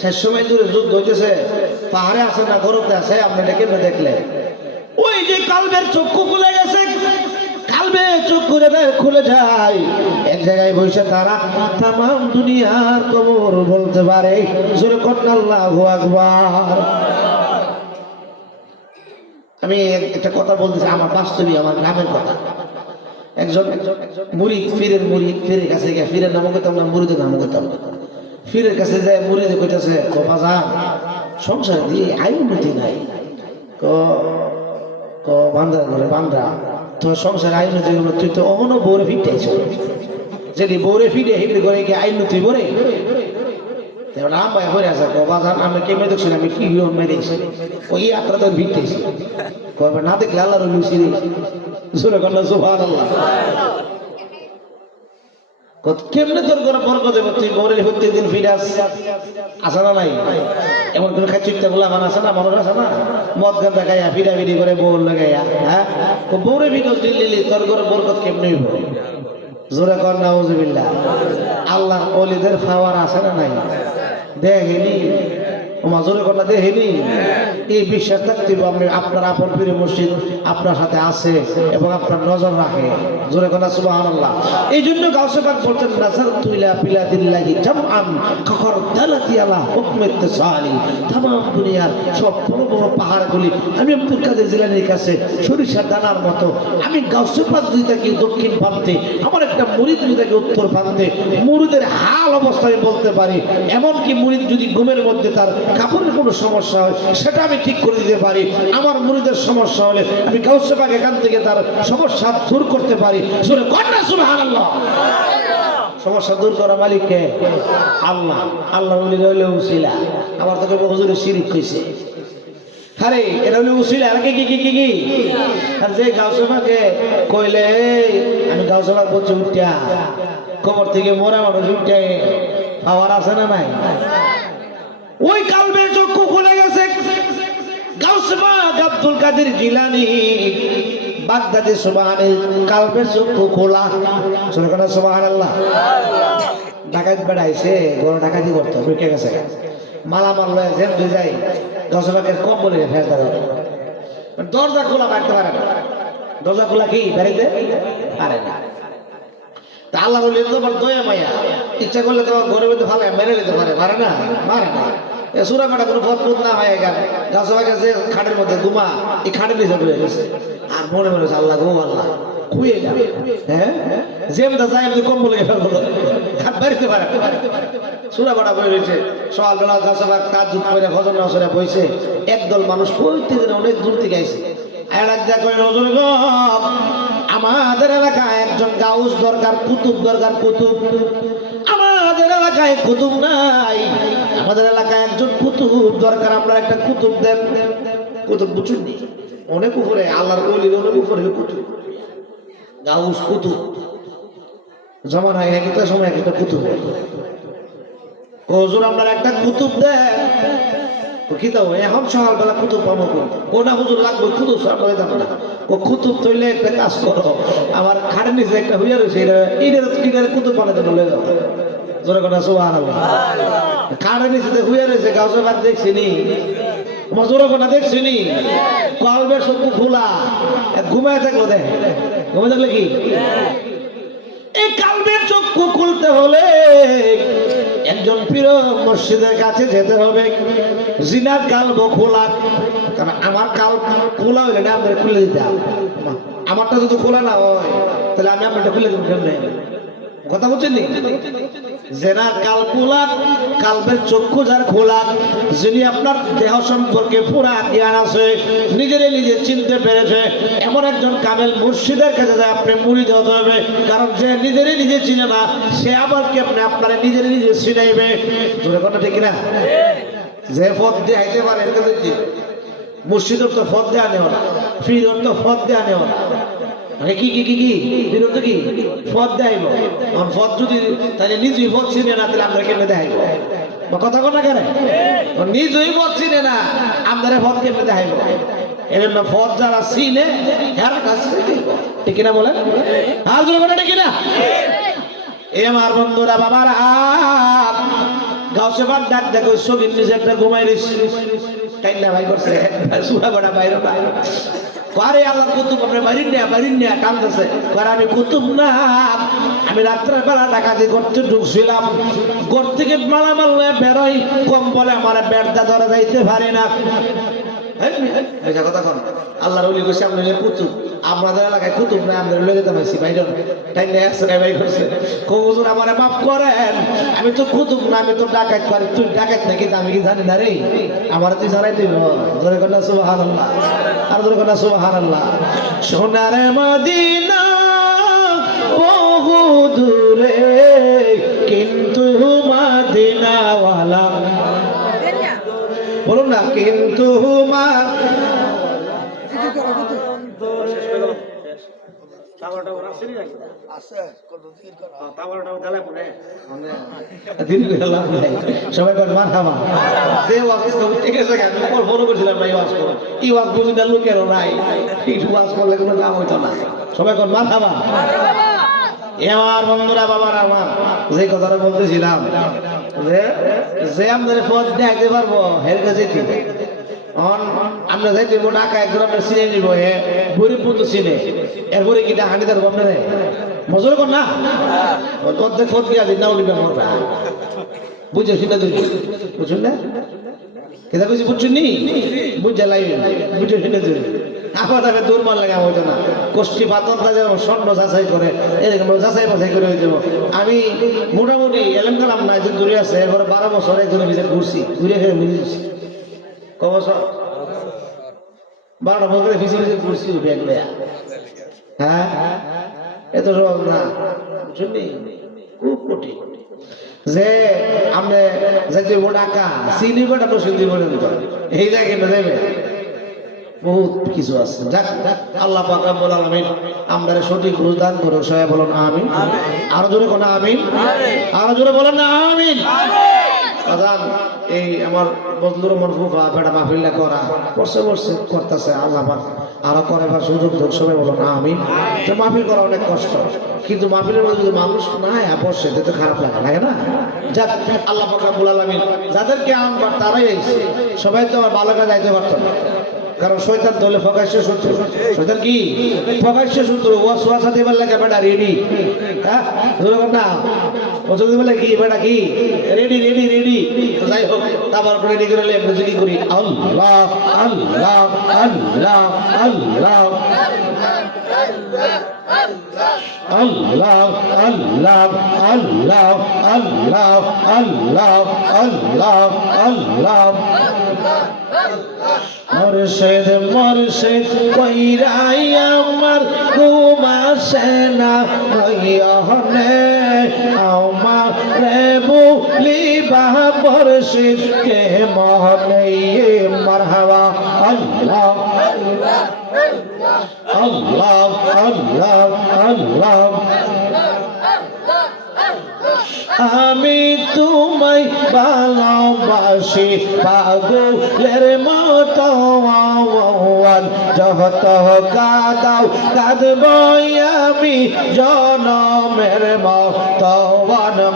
400 মাইল দূরে যুদ্ধ হইতেছে, পাহাড়ে আছে না গরমে আছে, আপনি এটা কেমনে দেখলেন? ওই যে কালবের চক্ষু খুলে গেছে, কালবের চক্ষু খুলে যায়, এক জায়গায় বসে তারা তামাম দুনিয়ার খবর বলতে পারে। জোরে কোন আল্লাহু আকবার। আমি একটা কথা বলতেছি, আমার বাস্তবী, আমার নামের কথা। একজন মুরিদ, পীরের মুরিদ, পীরের কাছে গিয়ে, পীরের নামও করতাম না, মুরিদের নামও করতাম না, পীরের কাছে যায় মুরিদে কইতাছে, বাজান সংসার দিয়ে আয় উন্নতি নাই, বান্ধা ঘরে বান্ধা, তোর সংসার আয় উন্নতি, তুই তো অহনো বউরে ফিরতেছ, যদি বউরে ফিরে হিড়ে করে গিয়ে আইন তুই বলে রাম ভাই হয়ে আছে, বাজান আমি কেমনে দেখছি, আমি কি মেরেছি ওই যাত্রা তো ফিরতেছি, না দেখলে আল্লাহ রুসি সুরে কন্যা সুবহানাল্লাহ। কেমনে তোর ঘরে বরকত দেব, তুই বউরে প্রত্যেকদিন ফিরাস, আসে না নাই? এমন কোনো খাচ্ছিটা বলে আমার আছে না, মানুষ আছে না, মদ গাঁদা খাইয়া ফিরাফিরি করে বউর লাগাইয়া, হ্যাঁ বউরে ফিরস দিল্লি, তোর ঘরে বরকত কেমনে হইব? জোরে কর নাউজুবিল্লাহ। আল্লাহ ওলিদের পাওয়ার আছে না নাই? দেখেনি জোরে কর না, দেখেনি? এই বিশ্বাস থাকতে আমি আপনার আপন পীর মুর্শিদ আপনার সাথে আছে এবং আপনার নজর রাখে। জোরে কর না সুবহানাল্লাহ। এই জন্য গাউসে পাক বলতেন, নাসার তুইলা পিলাদিল্লাহি জামআন খারদালাতি আলা হুকমে তাসালি, तमाम দুনিয়ার সব বড় বড় পাহাড়গুলি আমি আব্দুল কাদের জিলানীর কাছে সরিষার দানার মতো। আমি গাউসে পাক দুই থাকি দক্ষিণ প্রান্তে, আমার একটা মুরিদ দুই থাকে উত্তর প্রান্তে। মুরিদের হাল অবস্থায় বলতে পারি, এমনকি মুরিদ যদি ঘুমের মধ্যে তার কাপড়ের কোনো সমস্যা হয় সেটা আমি ঠিক করে দিতে পারি, আমার মুরিদের সমস্যা হলে আমি গাউসে পাক এখান থেকে তার সমস্যা দূর করতে পারি। শুনে কন্যা সুবহানাল্লাহ। সমস্যা দূর করা মালিক কে? আল্লাহ। আল্লাহ বলি রইলে উসিলা। আমার তোকে হুজুরে শিরিক কইছে। আরে এটা হলো উসিলা। আর কি কি কি কি কি আর যে গাউসে পাকে কইলে আমি গাউসে পাক বলছি উঠিয়া কবর থেকে মরা মানুষ উঠে পাওয়ার আছে না নাই? ওই কালবের চক্ষু খুলে গেছে। গাউসে পাক আব্দুল কাদের জিলানী বাগদাদি সুবহানাল কালবের চক্ষু খোলা। সুবহানাল্লাহ সুবহানাল্লাহ। ডাকাত বেড়াইছে, বড় ডাকাতি করতো, ঢুকে গেছে মালামাল লয়ে জেল দিয়ে যায়। গাউসে পাকের কম বলে ফেরত দেয়, দরজা খোলা পারতে পারে না। দরজা খোলা কি বেরিতে পারে না। তা আল্লাহ বলে তোমার দয়া মায়া, ইচ্ছা করলে তোমার ঘরের মধ্যে ভালো মেরে নিতে পারে, পারে না? পারে না। সুরা কাটা কোনো পথ না হয়ে গেল। গাছ যে খাটের মধ্যে ঘুমা, এই খাটের নিচে ঘুরে গেছে। আর মনে মনে হচ্ছে আল্লাহ গো আল্লাহ খুঁয়ে যাবে। হ্যাঁ যেমটা যাই আমি কম বলে ফেলবো, খাট বাড়িতে পারে। সুরা কাটা বই রয়েছে। সকালবেলা গাছ কাজ জুত করে ভজন নজরে বইছে। একদল মানুষ প্রত্যেকদিন অনেক দূর থেকে আইছে। আমাদের এলাকায় একজন গাউস দরকার, কুতুব দরকার, কুতুব। আমাদের এলাকায় কুতুব নাই, আমাদের এলাকায় একজন কুতুব দরকার, আমরা একটা কুতুব দেন। কুতুব বুঝুন অনেক উপরে, আল্লাহর ওলির অনেক উপরে কুতুব। গাউস কুতুব জমানায় এক একটা সময় এক একটা কুতুব। হুজুর আমরা একটা কুতুব দেন। কি দাও এখন সকালবেলা কুতুব পাবো কোনা হুজুর লাগবে কুতুব সকালে যাবো না। ও কুতুব তৈলে একটা কাজ করো, আমার খাটের নিচে একটা হইয়া রয়েছে, এটা কুতুব বানাতে বলে যাও। জোরে কথা সুবহানাল্লাহ। খাটের নিচে হইয়া রয়েছে, গাউসে পাক দেখছিনি, জোরে কথা দেখছিনি, কলবের চক্ষু খোলা, ঘুমায় থাকলো, দেখ ঘুমায় থাকলে কি এই কালবের চক্ষু খুলতে হলে একজন পীর মসজিদের কাছে যেতে হবে। জিনার কালব খোলা, কারণ আমার কাল খোলা হইলে না আপনার খুলে দিতে হবে। আমারটা যদি খোলা না হয় তাহলে আমি আপনারটা খুলে দেবো কেমনে? কথা বলছেন নি? জেনার কাল খোলা, কালবের চক্ষু যার খোলা, যিনি আপনার দেহ সম্পর্কে পুরা জ্ঞান আছে, নিজেরে নিজে চিনতে পেরেছে, এমন একজন কামেল মুর্শিদের কাছে যায় আপনি মুরিদ হতে হবে। কারণ যে নিজেরে নিজে চিনে না, সে আবার কেমনে আপনারা নিজেরে নিজে চিনাইবে? তোর কথা ঠিক না? যে পথ দিয়ে আইতে পারে এর কাছে কি মুর্শিদের তো পথ দেয়া নেওয়া না, ফিরর তো পথ দেয়া নেওয়া না। কি কি কি কি ফিরর তো কি পথ দেখাইব। পথ যদি তাহলে নিজেই পথ চিনে না, তাহলে আমরা কেমনে দেখাইব? কথা কথা কেন নিজেই পথ চিনে না, আমাদের পথ কেমনে দেখাইব? এর জন্য পথ যারা চিনে এর কাছে ঠিক কিনা বলেন? হাত জোরে কথা ঠিক কিনা? এ আমার বন্ধুরা বাবার হাত গাউসে পাক ডাক দেখো সগির নিচে একটা ঘুমাই রইছে, টাইনা ভাই করছে সুরা বড়া বাইরে বাইরে আরে আল্লাহ কুতুব আপনি বাইরিন না কান্দছে। আমি কুতুব না, আমি রাত্রের বেলা ডাকাতি করতে ঢুকছিলাম, ঘর থেকে মালামাল বেরোই, কম বলে আমার বেড়দা ধরে যাইতে পারে না। কথা কন আল্লাহর ওলি কইছে আপনি কুতুব, আমাদের এলাকায় কুতুব না, আমাদের লয়ে যেতে পারছি বাইরে টাইনা একসাথে বাই করছে। হুজুর আমারে মাফ করেন, আমি তো কুতুব না, আমি তো ডাকাত করি। তুই ডাকাত নাকি আমি কি জানি না রে, আমার তুই জানাই দিব। জোরে কন্যা সুবহানাল্লাহ, আর জোরে কন্যা সুবহানাল্লাহ। সোনার মদিনা বহু দূরে, কিন্তু মদিনাওয়ালা বলুন না, কিন্তু সবাই মারহাবা। যে ওয়াজ ঠিক আছে, আমি ফলো করছিলাম না, ওয়াজ করো এই ওয়াজ বুঝি না, লোকেরও নাই, একটু ওয়াজ করলে কোনো দাম হইতো না। সবাই কর মারহাবা। আমার বন্ধুরা বাবারা আমার যে কথাটা বলতেছিলাম, যে আমাদের পথ দেখাইতে পারবো হের কাছে আমরা যাইতে ঢাকা একজন আমরা চিনে নিব, হ্যাঁ গরিব বন্ধু চিনে, এরপরে কি হানি তার গম নেই মজুর কর না অর্ধেক পথ দিয়া দিন না উঠবে মরবা। বুঝছো সেটা তুই বুঝুন না কেটা বুঝি বুঝছুন নি বুঝা লাগবে, বুঝছো সেটা তুই আবার তাকে দূর মার লাগে হইতো না। কোষ্ঠী পাতনটা যেমন স্বর্ণ যাচাই করে, এরকম যাচাই বাছাই করে হয়ে যাবো। আমি মোটামুটি এলেন কালাম না, একজন দূরে আছে, এরপরে 12 বছর একজনের ভিতরে ঘুরছি, ঘুরে ফিরে মিলিয়েছি। কবছর 12 বছরে ফিজিক্যালি পড়ছি ব্যাগ লয়া হ্যাঁ এত সহজ না বুঝলি খুব কঠিন যে আমরা যাইতে ঢাকা চিনি বেটা তো সিন্ধি পর্যন্ত এই জায়গায় না যাইবে বহুত কিছু আছে যাক আল্লাহ পাক রব্বুল আলামিন আমাদের সঠিক বুঝ দান করুন সবাই বলুন আমিন আরো জোরে কোন আমিন আরো জোরে বলেন না আমিন আজান এই আমার বদলুর রহমান ফুফা বেটা মাহফিলটা করা করছে করতেছে আল্লাহ পাক আরো করাবার সুযোগ দেন সবাই বলুন আমিন তো মাহফিল করা অনেক কষ্ট কিন্তু মাহফিলের মধ্যে যদি মানুষ নাই বসে তো খারাপ লাগে না যাক আল্লাহ পাক রব্বুল আলামিন যাদেরকে আনবার তারাই আইছে সবাই তো আর ভালো কাজ যাইতে পারতো না কারণ শয়তান দলে প্রকাশ্য শত্রু শয়তান কি প্রকাশ্য শত্রু ওয়াসওয়াসা দিবার লাগে বেটা রেডি হ্যাঁ ধরে কথা ওষুধ দিবার লাগে কি বেটা কি রেডি রেডি রেডি যাই হোক তারপর রেডি করে লেন কি করি আল্লাহ আল্লাহ আল্লাহ আল্লাহ আল্লাহ আল্লাহ আল্লাহ আল্লাহ আল্লাহ আল্লাহ আল্লাহ মুর্শিদ মুর্শিদ কইরাই আমার ঘুম আসে না নয়নে আমার রে বুলিবা মুর্শিদ কে মহনে মারহাবা আল্লাহ আল্লাহ আল্লাহ আল্লাহ আমি তোমায় ভালোবাসি পাগলের মতো যত কাঁদাও কাঁদব আমি জনমের মতো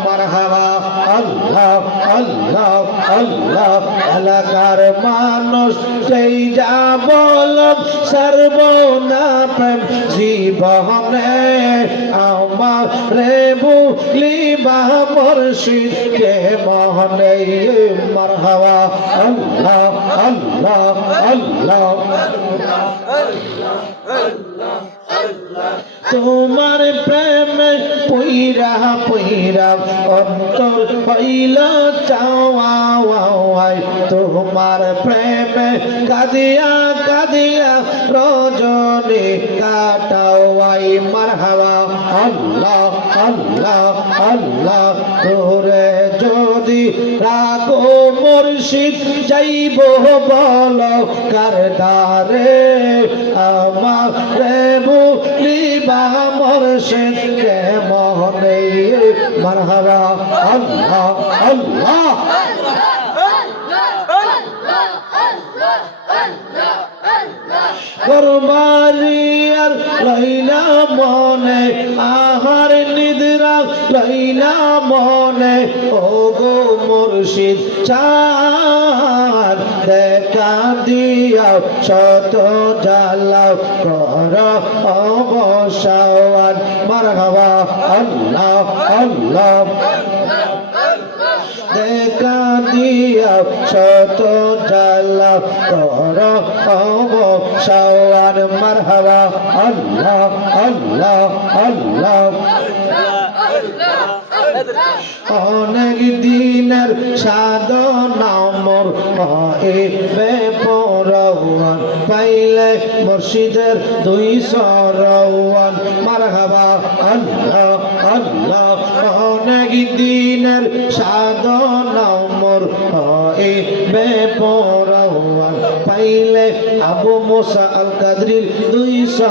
মারহাবা আল্লাহ আল্লাহ আল্লাহ এলাকার মানুষ সেই যা বল সর্বনা প্রেম জীবনে আমার রে বুলিবা মুর্শিদ কে মহনে মারহাবা আল্লাহ আল্লাহ আল্লাহ তোমার প্রেমে পইরা পইরা অন্তর হইল চাওয়াই তোমার প্রেমে কাঁদিয়া কাঁদিয়া রজনী কাটাওয়াই মারহাবা আল্লাহ আল্লাহ আল্লাহ তোরে যদি রাগো মুর্শিদ যাইব বল কারদারে আমার রে বুলিবা মুর্শিদ কে মহনে মারহাবা আল্লাহ আল্লাহ করবারিয়ার লইলা মনে আহার নিদ্রা লইলা মনে ও গো মুর্শিদ চাঁদ দেখা দিয়া শত জ্বালাও কর অবসান মারহাবা আল্লাহ আল্লাহ দেখা দিয়া শত জ্বালা কর অবসান মারহাবা আল্লাহ আল্লাহ আল্লাহ অনেক দিনের সাধনা মোর হইবে পরওয়ান পাইলে মুর্শিদের 200 মারহাবা আল্লাহ আল্লাহ অনেক দিনের সাধনা মোর হইবে পরওয়ান পাইলে আবু মুসা আল কাদরির 200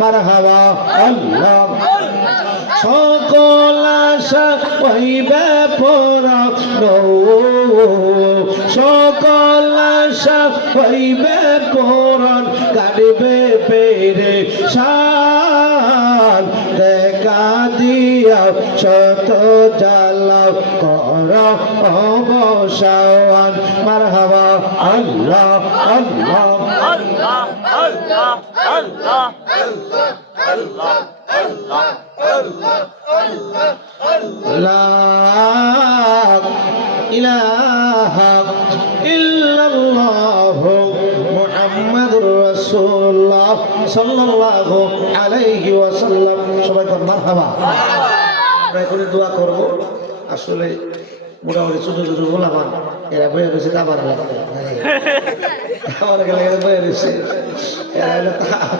মারহাবা আল্লাহ সকল আশা হইবে পূরণ সকল আশা হইবে পূরণ কাটবে পেরে শান দেখা দিয়া শত জ্বালা কর অবসান মারহাবা আল্লাহ আল্লাহ আল্লাহ আল্লাহ আল্লাহ আল্লাহ আল্লাহ লা ইলাহা ইল্লাল্লাহ মুহাম্মাদুর রাসূলুল্লাহ সাল্লাল্লাহু আলাইহি ওয়াসাল্লাম সবাই মারহাবা আমরা এখন দোয়া করব আসলে মোটামুটি ছোট ছোট গোলাপান এরা বয়ে রয়েছে কাবার লাগবে আমার গেলে বয়ে রয়েছে এরা হলো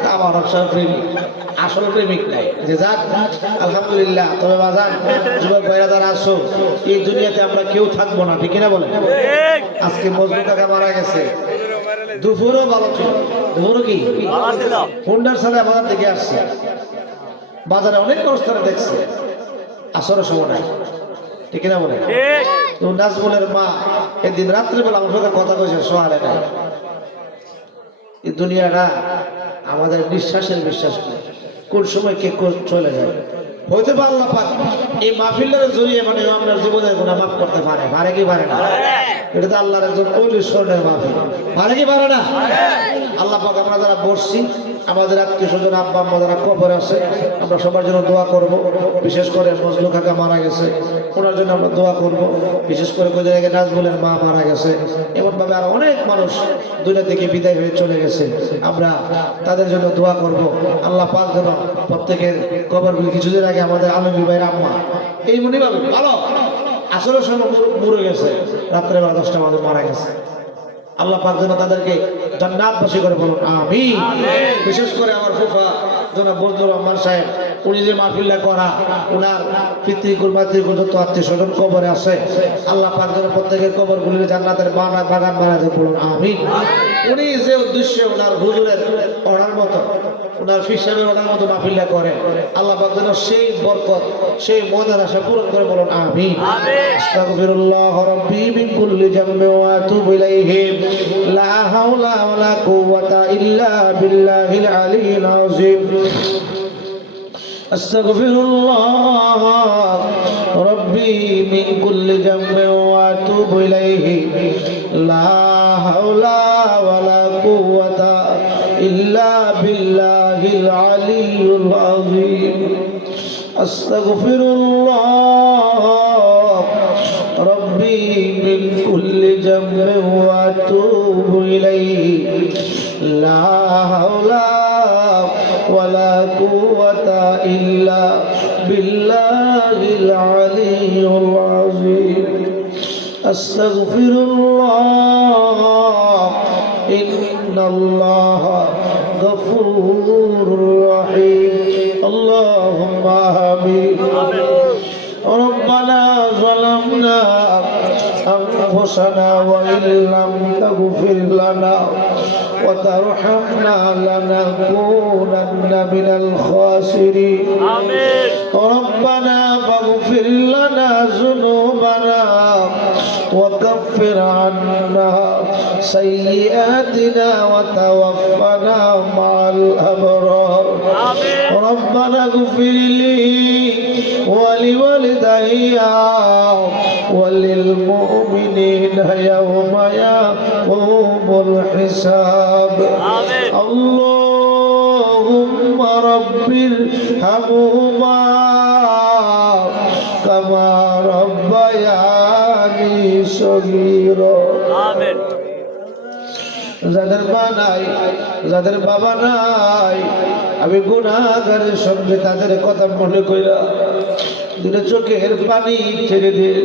কাবার অবসর প্রেমিক আসল প্রেমিক নাই যে যাক আলহামদুলিল্লাহ। তবে বাজান যুবক ভাইরা যারা আসো এই দুনিয়াতে আমরা কেউ থাকবো না, ঠিক কিনা বলেন? আজকে মজনু কাকা মারা গেছে, দুপুরও ভালো ছিল, দুপুরও কি হুন্ডার সালে আমাদের দিকে আসছে, বাজারে অনেক মানুষ তারা দেখছে, আসরের সময় নাই, ঠিক কিনা বলেন? তো নাজমুলের মা একদিন রাত্রিবেলা আমার সাথে কথা কইছে, সোহালে নাই। এই দুনিয়াটা আমাদের বিশ্বাসের বিশ্বাস কি, কোন সময় কে চলে যায়। হইতে পারে আল্লাহ পাক এই মাহফিলের জড়িয়ে মানে আপনার জীবনের গুনাহ মাফ করতে পারে, পারে কি পারে না? এটা তো আল্লাহর একজন ওলি স্বর্ণের মাহফিল, পারে কি পারে না? আল্লাহ পাক আমরা যারা বসছি, আমাদের আত্মীয় স্বজন আব্বা আম্মা যারা কবর আছে, আমরা সবার জন্য দোয়া করব। বিশেষ করে মজনু কাকা মারা গেছে, ওনার জন্য আমরা দোয়া করব। বিশেষ করে কোন জায়গায় নাজমুলের মা মারা গেছে, এমনভাবে আরো অনেক মানুষ দুনিয়া থেকে বিদায় হয়ে চলে গেছে, আমরা তাদের জন্য দোয়া করব। আল্লাহ পাক যেন প্রত্যেকের কবরগুলি, কিছুদিন আগে আমাদের আলমী ভাইয়ের আম্মা এই মনিভাবে ভালো আসলে সময় মরে গেছে, রাত্রেবেলা 10টা বাজে মারা গেছে। আল্লাহ পাক যেন তাদেরকে জান্নাতবাসী করে বলুন আমিন। বিশেষ করে আমার ফুফা জনাব বজলুর রহমান সাহেব, উনি যে মাহফিলটা করা, উনার পিতৃকুল মাতৃকুল যত আত্মীয় স্বজন কবরে আছে, আল্লাহ পাক যেন প্রত্যেকের কবরগুলির জান্নাতের বাগান বানাতে বলুন আমিন। উনি যে উদ্দেশ্যে ওনার হুজুরের পড়ার মতো, ওনার ফিসাবের ওনার মতো মাহফিলটা করে, আল্লাহ পাক যেন সেই বরকত, সেই মনের আশা পূরণ করে বলুন আমিন। আস্তাগফিরুল্লাহ রাব্বি মিন কুল্লি যামবি ওয়া আতুবু ইলাইহি লা হাওলা ওয়ালা কুওয়াতা ইল্লা বিল্লাহিল আলিয়্যিল আযীম। আস্তাগফিরুল্লাহ রাব্বি মিন কুল্লি যামবি ওয়া আতুবু ইলাইহি লা হাওলা ওয়ালা কুওয়াতা ইল্লা বিল্লাহিল আলিয়্যিল আযীম। আস্তাগফিরুল্লাহ রাব্বি মিন কুল্লি যামবি ওয়া আতুবু ইলাইহি লা হাওলা ওয়ালা কুওয়াতা ইল্লা বিল্লাহিল আলিয়্যিল আযীম। আস্তাগফিরুল্লাহ ইন্নাল্লাহা গফুরুর রহিম। আল্লাহুম্মা আমিন। ربنا ظلمنا أنفسنا وإن لم تغفر لنا وترحمنا لنكونن من الخاسرين. ربنا فاغفر لنا ذنوبنا وكفر عنا سيئاتنا وتوفنا مع الأبرار. ربنا اغفر لي ولوالدي وللمؤمنين يوم يقوم الحساب. اللهم رب ارحمهما كما ربياني صغيرا. آمين. যাদের মা নাই, যাদের বাবা নাই, আমি গুনাহগারের সঙ্গে তাদের কথা মনে কইরা দুটো চোখের পানি ছেড়ে দিয়ে,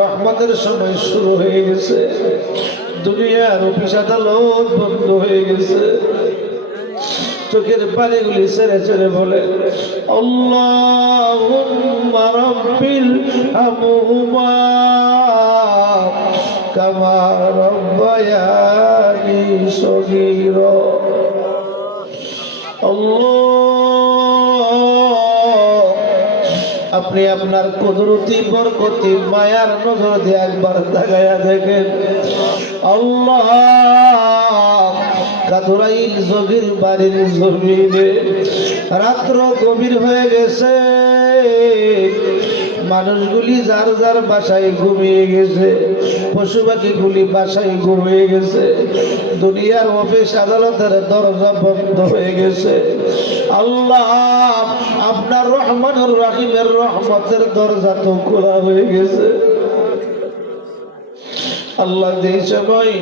রহমতের সময় শুরু হয়ে গেছে, দুনিয়ার অফিস আদালত বন্ধ হয়ে গেছে, চোখের পানিগুলি ছেড়ে ছেড়ে বলে আল্লাহুম্মা রাব্বিল হামহুমা কামা রাব্বায়ানি সগীরা। আপনি আপনার কুদরতি বরকতি মায়ার নজর দিয়ে একবার তাকায়া দেখেন। আল্লাহ কাদুরাইল জগির বাড়ির জমিনে রাত্র গভীর হয়ে গেছে, মানুষগুলি যার যার বাসায় ঘুমিয়ে গেছে, পশু পাখিগুলি বাসায় ঘুমিয়ে গেছে, দুনিয়ার অফিস আদালতের দরজা বন্ধ হয়ে গেছে। আল্লাহ আপনার রহমানুর রহিমের রহমতের দরজা তো খোলা হয়ে গেছে। আল্লাহ যেই সময়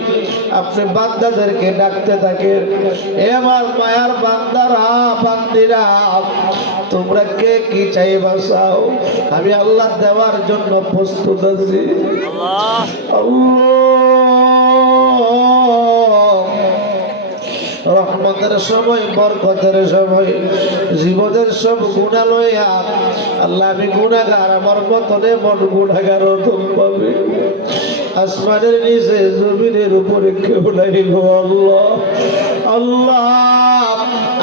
আপনি বান্দাদেরকে ডাকতে থাকেন, এ আমার মায়ার বান্দারা বান্দিরা, তোমরা কে কি চাইবা চাও, আমি আল্লাহ দেওয়ার জন্য প্রস্তুত আছি। আল্লাহ রহমতের সময়, বরকতের সময়, জীবনের সব গুণা লইয়া আল্লাহ আমি গুণাগার, আমার মতনে মন গুণাগার পাবে। আসমানের নিচে জমিনের উপরে কেউ নাই গো আল্লাহ। আল্লাহ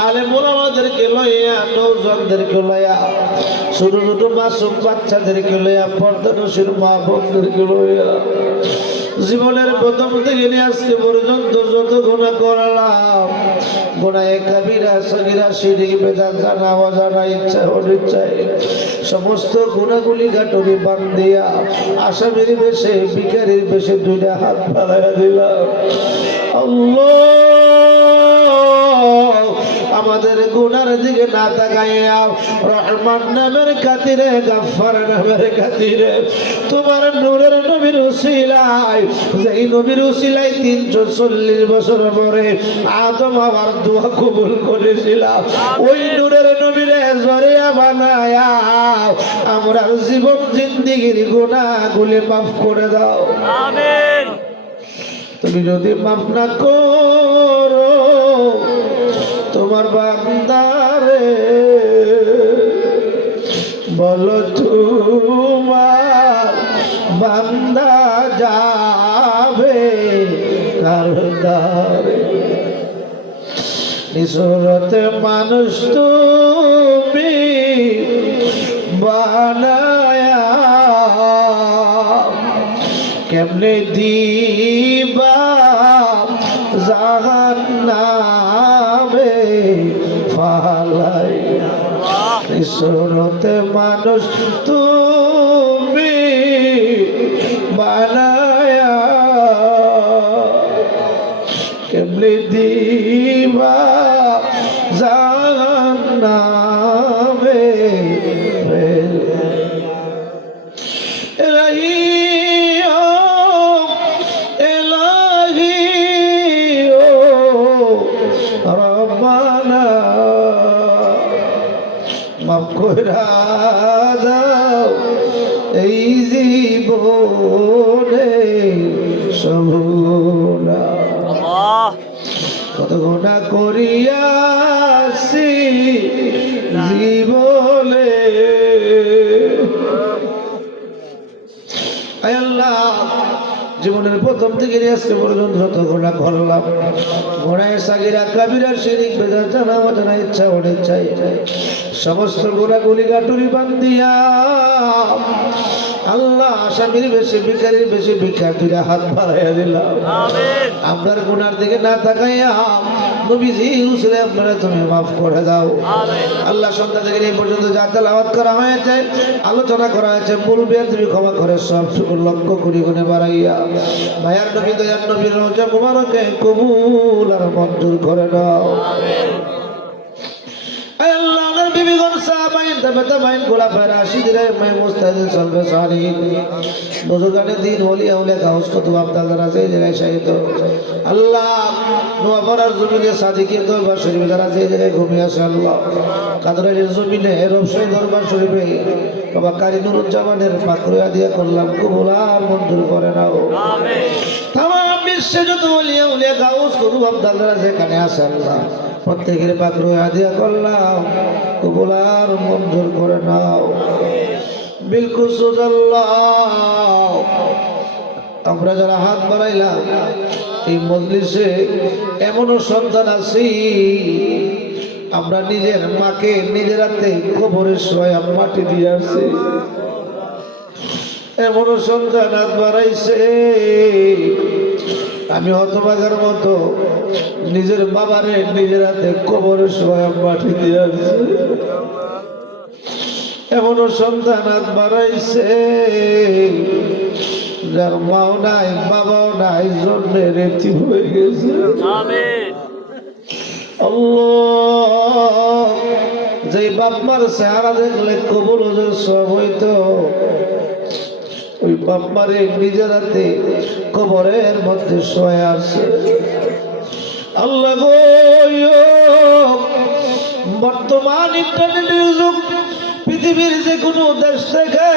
আলেমুল আমাদেরকে লইয়া, নৌজনদেরকে লইয়া, ছোট ছোট মাসুম বাচ্চাদেরকে লইয়া, পর্দানশীল মা বোনদেরকে লইয়া জীবনের প্রথম থেকে নিয়ে আজকে পর্যন্ত যত গুনাহ করলাম, গুনাহে কাবিরা সগীরা শিরক বেদাত জানা অজানা ইচ্ছা অনিচ্ছায় সমস্ত গুনাহগুলি গাটুরি বান দিয়া আসামির বেশে ভিখারির বেশে দুইটা হাত বাড়াইয়া দিলাম। আল্লাহ আমাদের গুনার দিকে না তাকাইয়া রহমান নামের খাতিরে, গাফফার নামের খাতিরে, তোমার নূরের নবীর উসিলায়, যেই নবীর উসিলায় 340 বছর পরে আদম আমার দোয়া কবুল করেছিলাম, ওই নূরের নবীরে জরিয়া বানায়া আমরা জীবন জিন্দেগীর গুনাহগুলি মাফ করে দাও। আমিন। তুমি যদি মাফ না করো তোমার বান্দারে, বলো তোমার বান্দা যাবে কার দ্বারে? নিসরতে মানুষ তুমি বানায়া কেমনে দিবা জাহান্নামে ফালাইয়া? নিসরতে মানুষ তুমি বানায়া কেমনে দিবা জাহান্নামে? মাফ কইরা দাও এই জীবনে সব গুনাহ, কত গুনাহ করিয়াছি জীবনে। আয় আল্লাহ জীবনের প্রথম থেকে আজকে পর্যন্ত যত গুনাহ করলাম, গুনাহে সাগীরা কাবীরা শিরক বেদাত জানা অজানা ইচ্ছা অনিচ্ছায় সমস্ত গুনাহগুলি গাটুরি বান্ধিয়া আল্লাহ আসামির বেশি ভিখারির বেশি ভিক্ষার্থীরা হাত বাড়াইয়া দিলাম। আমিন। আপনার গুনার দিকে না তাকাইয়া নবীজি হুজুরে আপনারা তুমি মাফ করে দাও। আমিন। আল্লাহ সন্ধ্যা থেকে এই পর্যন্ত যা তেলাওয়াত করা হয়েছে, আলোচনা করা হয়েছে, বলবে তুমি ক্ষমা করে সব শুকর লক্ষ কোটি গুণে বাড়াইয়া ভাইয়ার নবী দয়ার নবীর রওজা মুবারকে কবুল আর মঞ্জুর করে দাও। আমিন। আল্লাহ বিবিগণ সাহাবায়ে তাবেঈন খোলাফায়ে রাশিদিন ইমাম মুস্তাহিদ সালফে সালিহিন বুজুর্গানে দ্বীন ওলিয়া উলিয়া গাউস কুতুব আব্দালরা যে জায়গায় শাহিদ আল্লাহ নোয়াপাড়ার জমিনে সাদিকের দরবার শরীফে যারা যে জায়গায় ঘুমিয়ে আসে আল্লাহ কাদরের জমিনে রবশাহী দরবার শরীফে বাবা কারি নুরুজ্জামানের পাকড়িয়া দিয়া করলাম কবুল আর মঞ্জুর করে নাও। আমিন। তামাম বিশ্বে যত ওলিয়া উলিয়া গাউস কুতুব আব্দালরা যেখানে আছে আল্লাহ প্রত্যেকের পাকড়িয়া দিয়া করলাম কবুল আর মঞ্জুর করে নাও। বিলকুল আল্লাহ আমরা যারা হাত বাড়াইলাম এই মজলিসে এমনও সন্তান আছি আমরা নিজের মাকে নিজের হাতে কবরে শোয়া মাটি দিয়ে আসছি, এমনও সন্তান হাত বাড়াইছে আমি হতভাগার মতো নিজের বাবারে নিজের হাতে কবরে শোয়া মাটি দিয়ে আসছি, এমনও সন্তান হাত বাড়াইছে যার মাও নাই বাবাও নাই জন্মে রেতি হয়ে গেছে। আমিন। আল্লাহ যে বাপ মার চেহারা দেখলে কবুল হুজুর সব হইতো ওই বাপ মারে নিজের হাতে কবরের মধ্যে শোয়া আছে। আল্লাহ গো বর্তমান ইন্টারনেটের যুগ, পৃথিবীর যে কোনো দেশ থেকে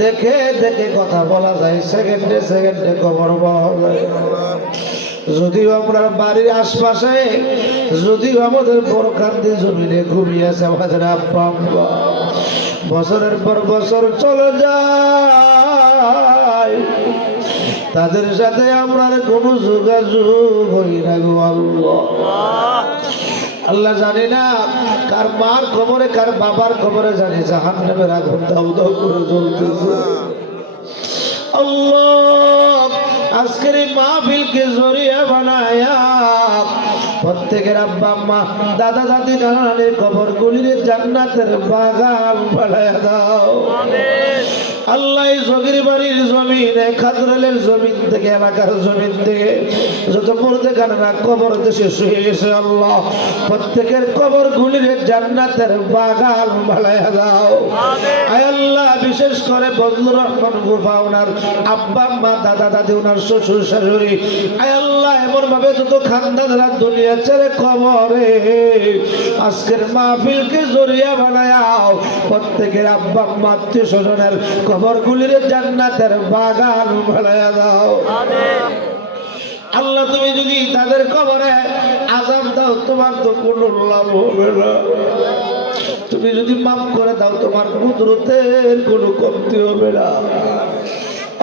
দেখে দেখে কথা বলা যায়, সেকেন্ডে সেকেন্ডে খবর পাওয়া যায়। যদিও আমরা বাড়ির আশপাশে, যদিও আমাদের বড়কান্দি জমিনে ঘুমিয়ে আছে আমাদের আব্বা আম্মা, বছরের পর বছর চলে যায়, তাদের সাথে আমরা কোনো যোগাযোগ হই না গো আল্লাহ। আল্লাহ জানি না কার মার খবরে কার বাবার খবরে, জানি জাহান্নামের আগুন দাউ দাউ করে জ্বলতেছে। আল্লাহ আজকের এই মাহফিলকে জরিয়া বানায়া প্রত্যেকের আব্বা আম্মা দাদা দাদি নানা নানির কবর গুলির জান্নাতের বাগান বানায়া দাও। আল্লাহ জগির বাড়ির জমিনে, খাদরালের জমিন থেকে, এলাকার জমিন থেকে যত মুর্দে গানেরা কবর দেশে শুয়ে গেছে আল্লাহ প্রত্যেকের কবর গুলির জান্নাতের বাগান বানায়া দাও। আয় আল্লাহ বিশেষ করে বজলুর রহমান গুফা ওনার আব্বা আম্মা দাদা দাদি ওনার শ্বশুর শাশুড়ি, আয় আল্লাহ এমন ভাবে যত খানদানরা দুনিয়া ছেড়ে কবরে আজকের মাহফিলকে জরিয়া বানায়াও প্রত্যেকের আব্বা আম্মা আত্মীয় স্বজনের কবর গুলির জান্নাতের বাগান বানায়া দাও। আল্লাহ তুমি যদি তাদের কবরে আযাব দাও তোমার তো কোনো লাভ হবে না, তুমি যদি মাফ করে দাও তোমার কুদরতের কোনো কমতি হবে না।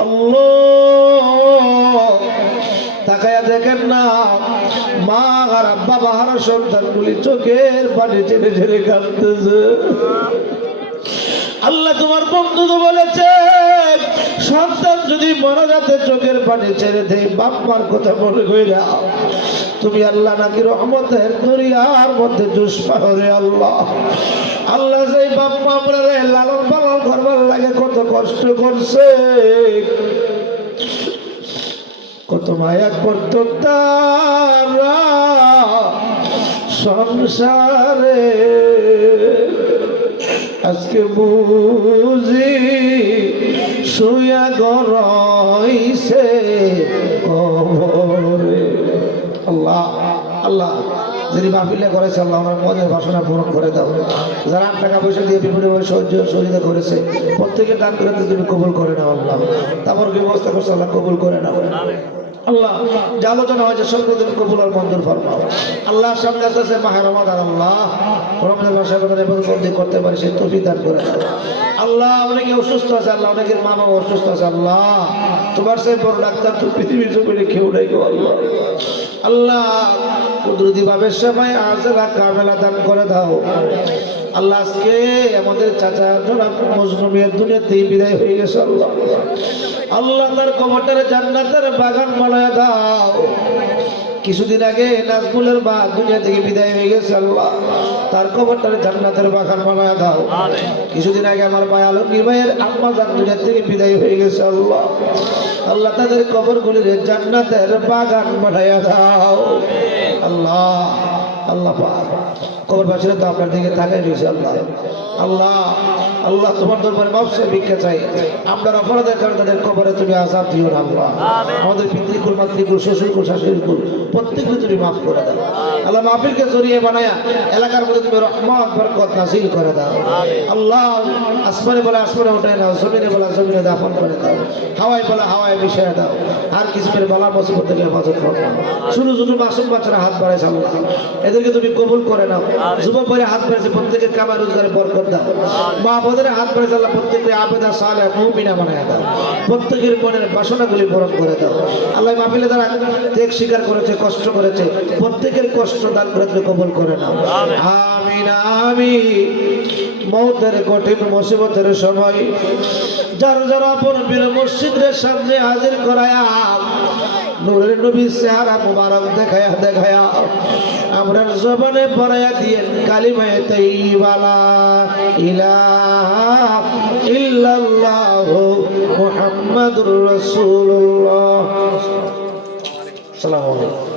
আল্লাহ তাকায়া দেখেন না মা আর বাবা আর সন্তানগুলি চোখের পানি ছেড়ে ছেড়ে কাঁদতেছে। আল্লাহ তোমার বন্ধু তো বলেছে সন্তান যদি মনে যাতে চোখের পানি ছেড়ে দেয় বাপ মার কথা মনে কইরা তুমি আল্লাহ নাকি রহমতের দরিয়ার মধ্যে দুষ্পারে আল্লাহ। আল্লাহ সেই বাপ মা আমরা লালন পালন করবার লাগে কত কষ্ট করছে, কত মায়া করত তারা সংসারে, আজকে বুঝি শুয়া গরাইছে কবরে। আল্লাহ আল্লাহ যিনি মাহফিলে করেছে আল্লাহ ওনার মনের বাসনা পূরণ করে দাও। যারা টাকা পয়সা দিয়ে বিপদে সহযোগিতা করেছে প্রত্যেকের দান করে তুমি কবুল করে নাও আল্লাহ। তারপর ব্যবস্থা করছে আল্লাহ কবুল করে নাও আল্লাহ। যে আলোচনা হয়েছে সব তুমি কবুল আর মঞ্জুর ফরমাও আল্লাহ। সামনে আসতেছে মাহে রমাদান, আল্লাহ রমজান মাসে বন্দি করতে পারি সে তৌফিক দান করে দাও আল্লাহ। অনেকে অসুস্থ আছে আল্লাহ, অনেকের মা বাবা অসুস্থ আছে আল্লাহ, তোমার সেই বড় ডাক্তার তো পৃথিবীর জমিনে কেউ নাই গো আল্লাহ। আল্লাহ কুদরতি ভাবে সেবায় আজলা কামেলা দান করে দাও আল্লাহ। আজকে আমাদের চাচা জনাব মজনু মিয়ার দুনিয়াতেই বিদায় হয়ে গেছে আল্লাহ। আল্লাহ তার কবরটারে জান্নাতের বাগান বানায়া দাও। কিছুদিন আগে নাজমুলের মা দুনিয়া থেকে বিদায় হয়ে গেছে আল্লাহ, তার কবরটারে জান্নাতের বাগান বানায়া দাও। কিছুদিন আগে আমার ভাই আলমগীর ভাইয়ের আম্মা জান দুনিয়া থেকে বিদায় হয়ে গেছে আল্লাহ। আল্লাহ তাদের কবরগুলির জান্নাতের বাগান বানায়া দাও আল্লাহ। আল্লাহ পাক কবরবাসীরা তো আপনার দিকে তাকাই রয়েছে আল্লাহ। আল্লাহ আল্লাহ তোমার দরবারে মাফ চেয়ে ভিক্ষা চাই, আমরা অপরাধের কারণে তাদের কবরে তুমি আযাব দিও না আল্লাহ। আমাদের পিতৃকুল মাতৃকুল শ্বশুরকুল শাশুড়িকুল প্রত্যেককে তুমি মাফ করে দাও আল্লাহ। মাহফিলকে জড়িয়ে বানায়া এলাকার মধ্যে তুমি রহমত বরকত নাযিল করে দাও আল্লাহ। আসমানে বলে আসমানে উঠায় দাও, জমিনে বলে জমিনে দাফন করে দাও, হাওয়ায় বলে হাওয়ায় মিশিয়ে দাও। আর কিসমের বালা মুসিবত থেকে হেফাজত করো। ছোট ছোট মাসুম বাচ্চারা হাত বাড়াইছে আল্লাহ, এদেরকে তুমি কবুল করে নাও। যুবক ভাইরা হাত বাড়াইছে প্রত্যেকের কামাই রোজগারে বরকত দাও। মা বোনের হাত বাড়াইছে আল্লাহ প্রত্যেকের আবেদা সালেহ মুমিনা বানায়া দাও। প্রত্যেকের মনের বাসনাগুলি পূরণ করে দাও আল্লাহ। মাহফিলে যারা ত্যাগ স্বীকার করেছে কষ্ট করেছে প্রত্যেকের কষ্ট দান করে তুমি কবুল করে নাও আমিন আমিন। মওতের কঠিন মুসিবতের সময় যার যারা আপন বীর মসজিদের সামনে হাজির করায়া নূরের নবীর চেহারা মুবারক দেখায়া দেখায়া আমরা জবানে পড়ায়া দিয়েন কালিমায়ে তাইয়্যিবা লা ইলাহা ইল্লাল্লাহু মুহাম্মাদুর রাসূলুল্লাহ। আসসালামু আলাইকুম।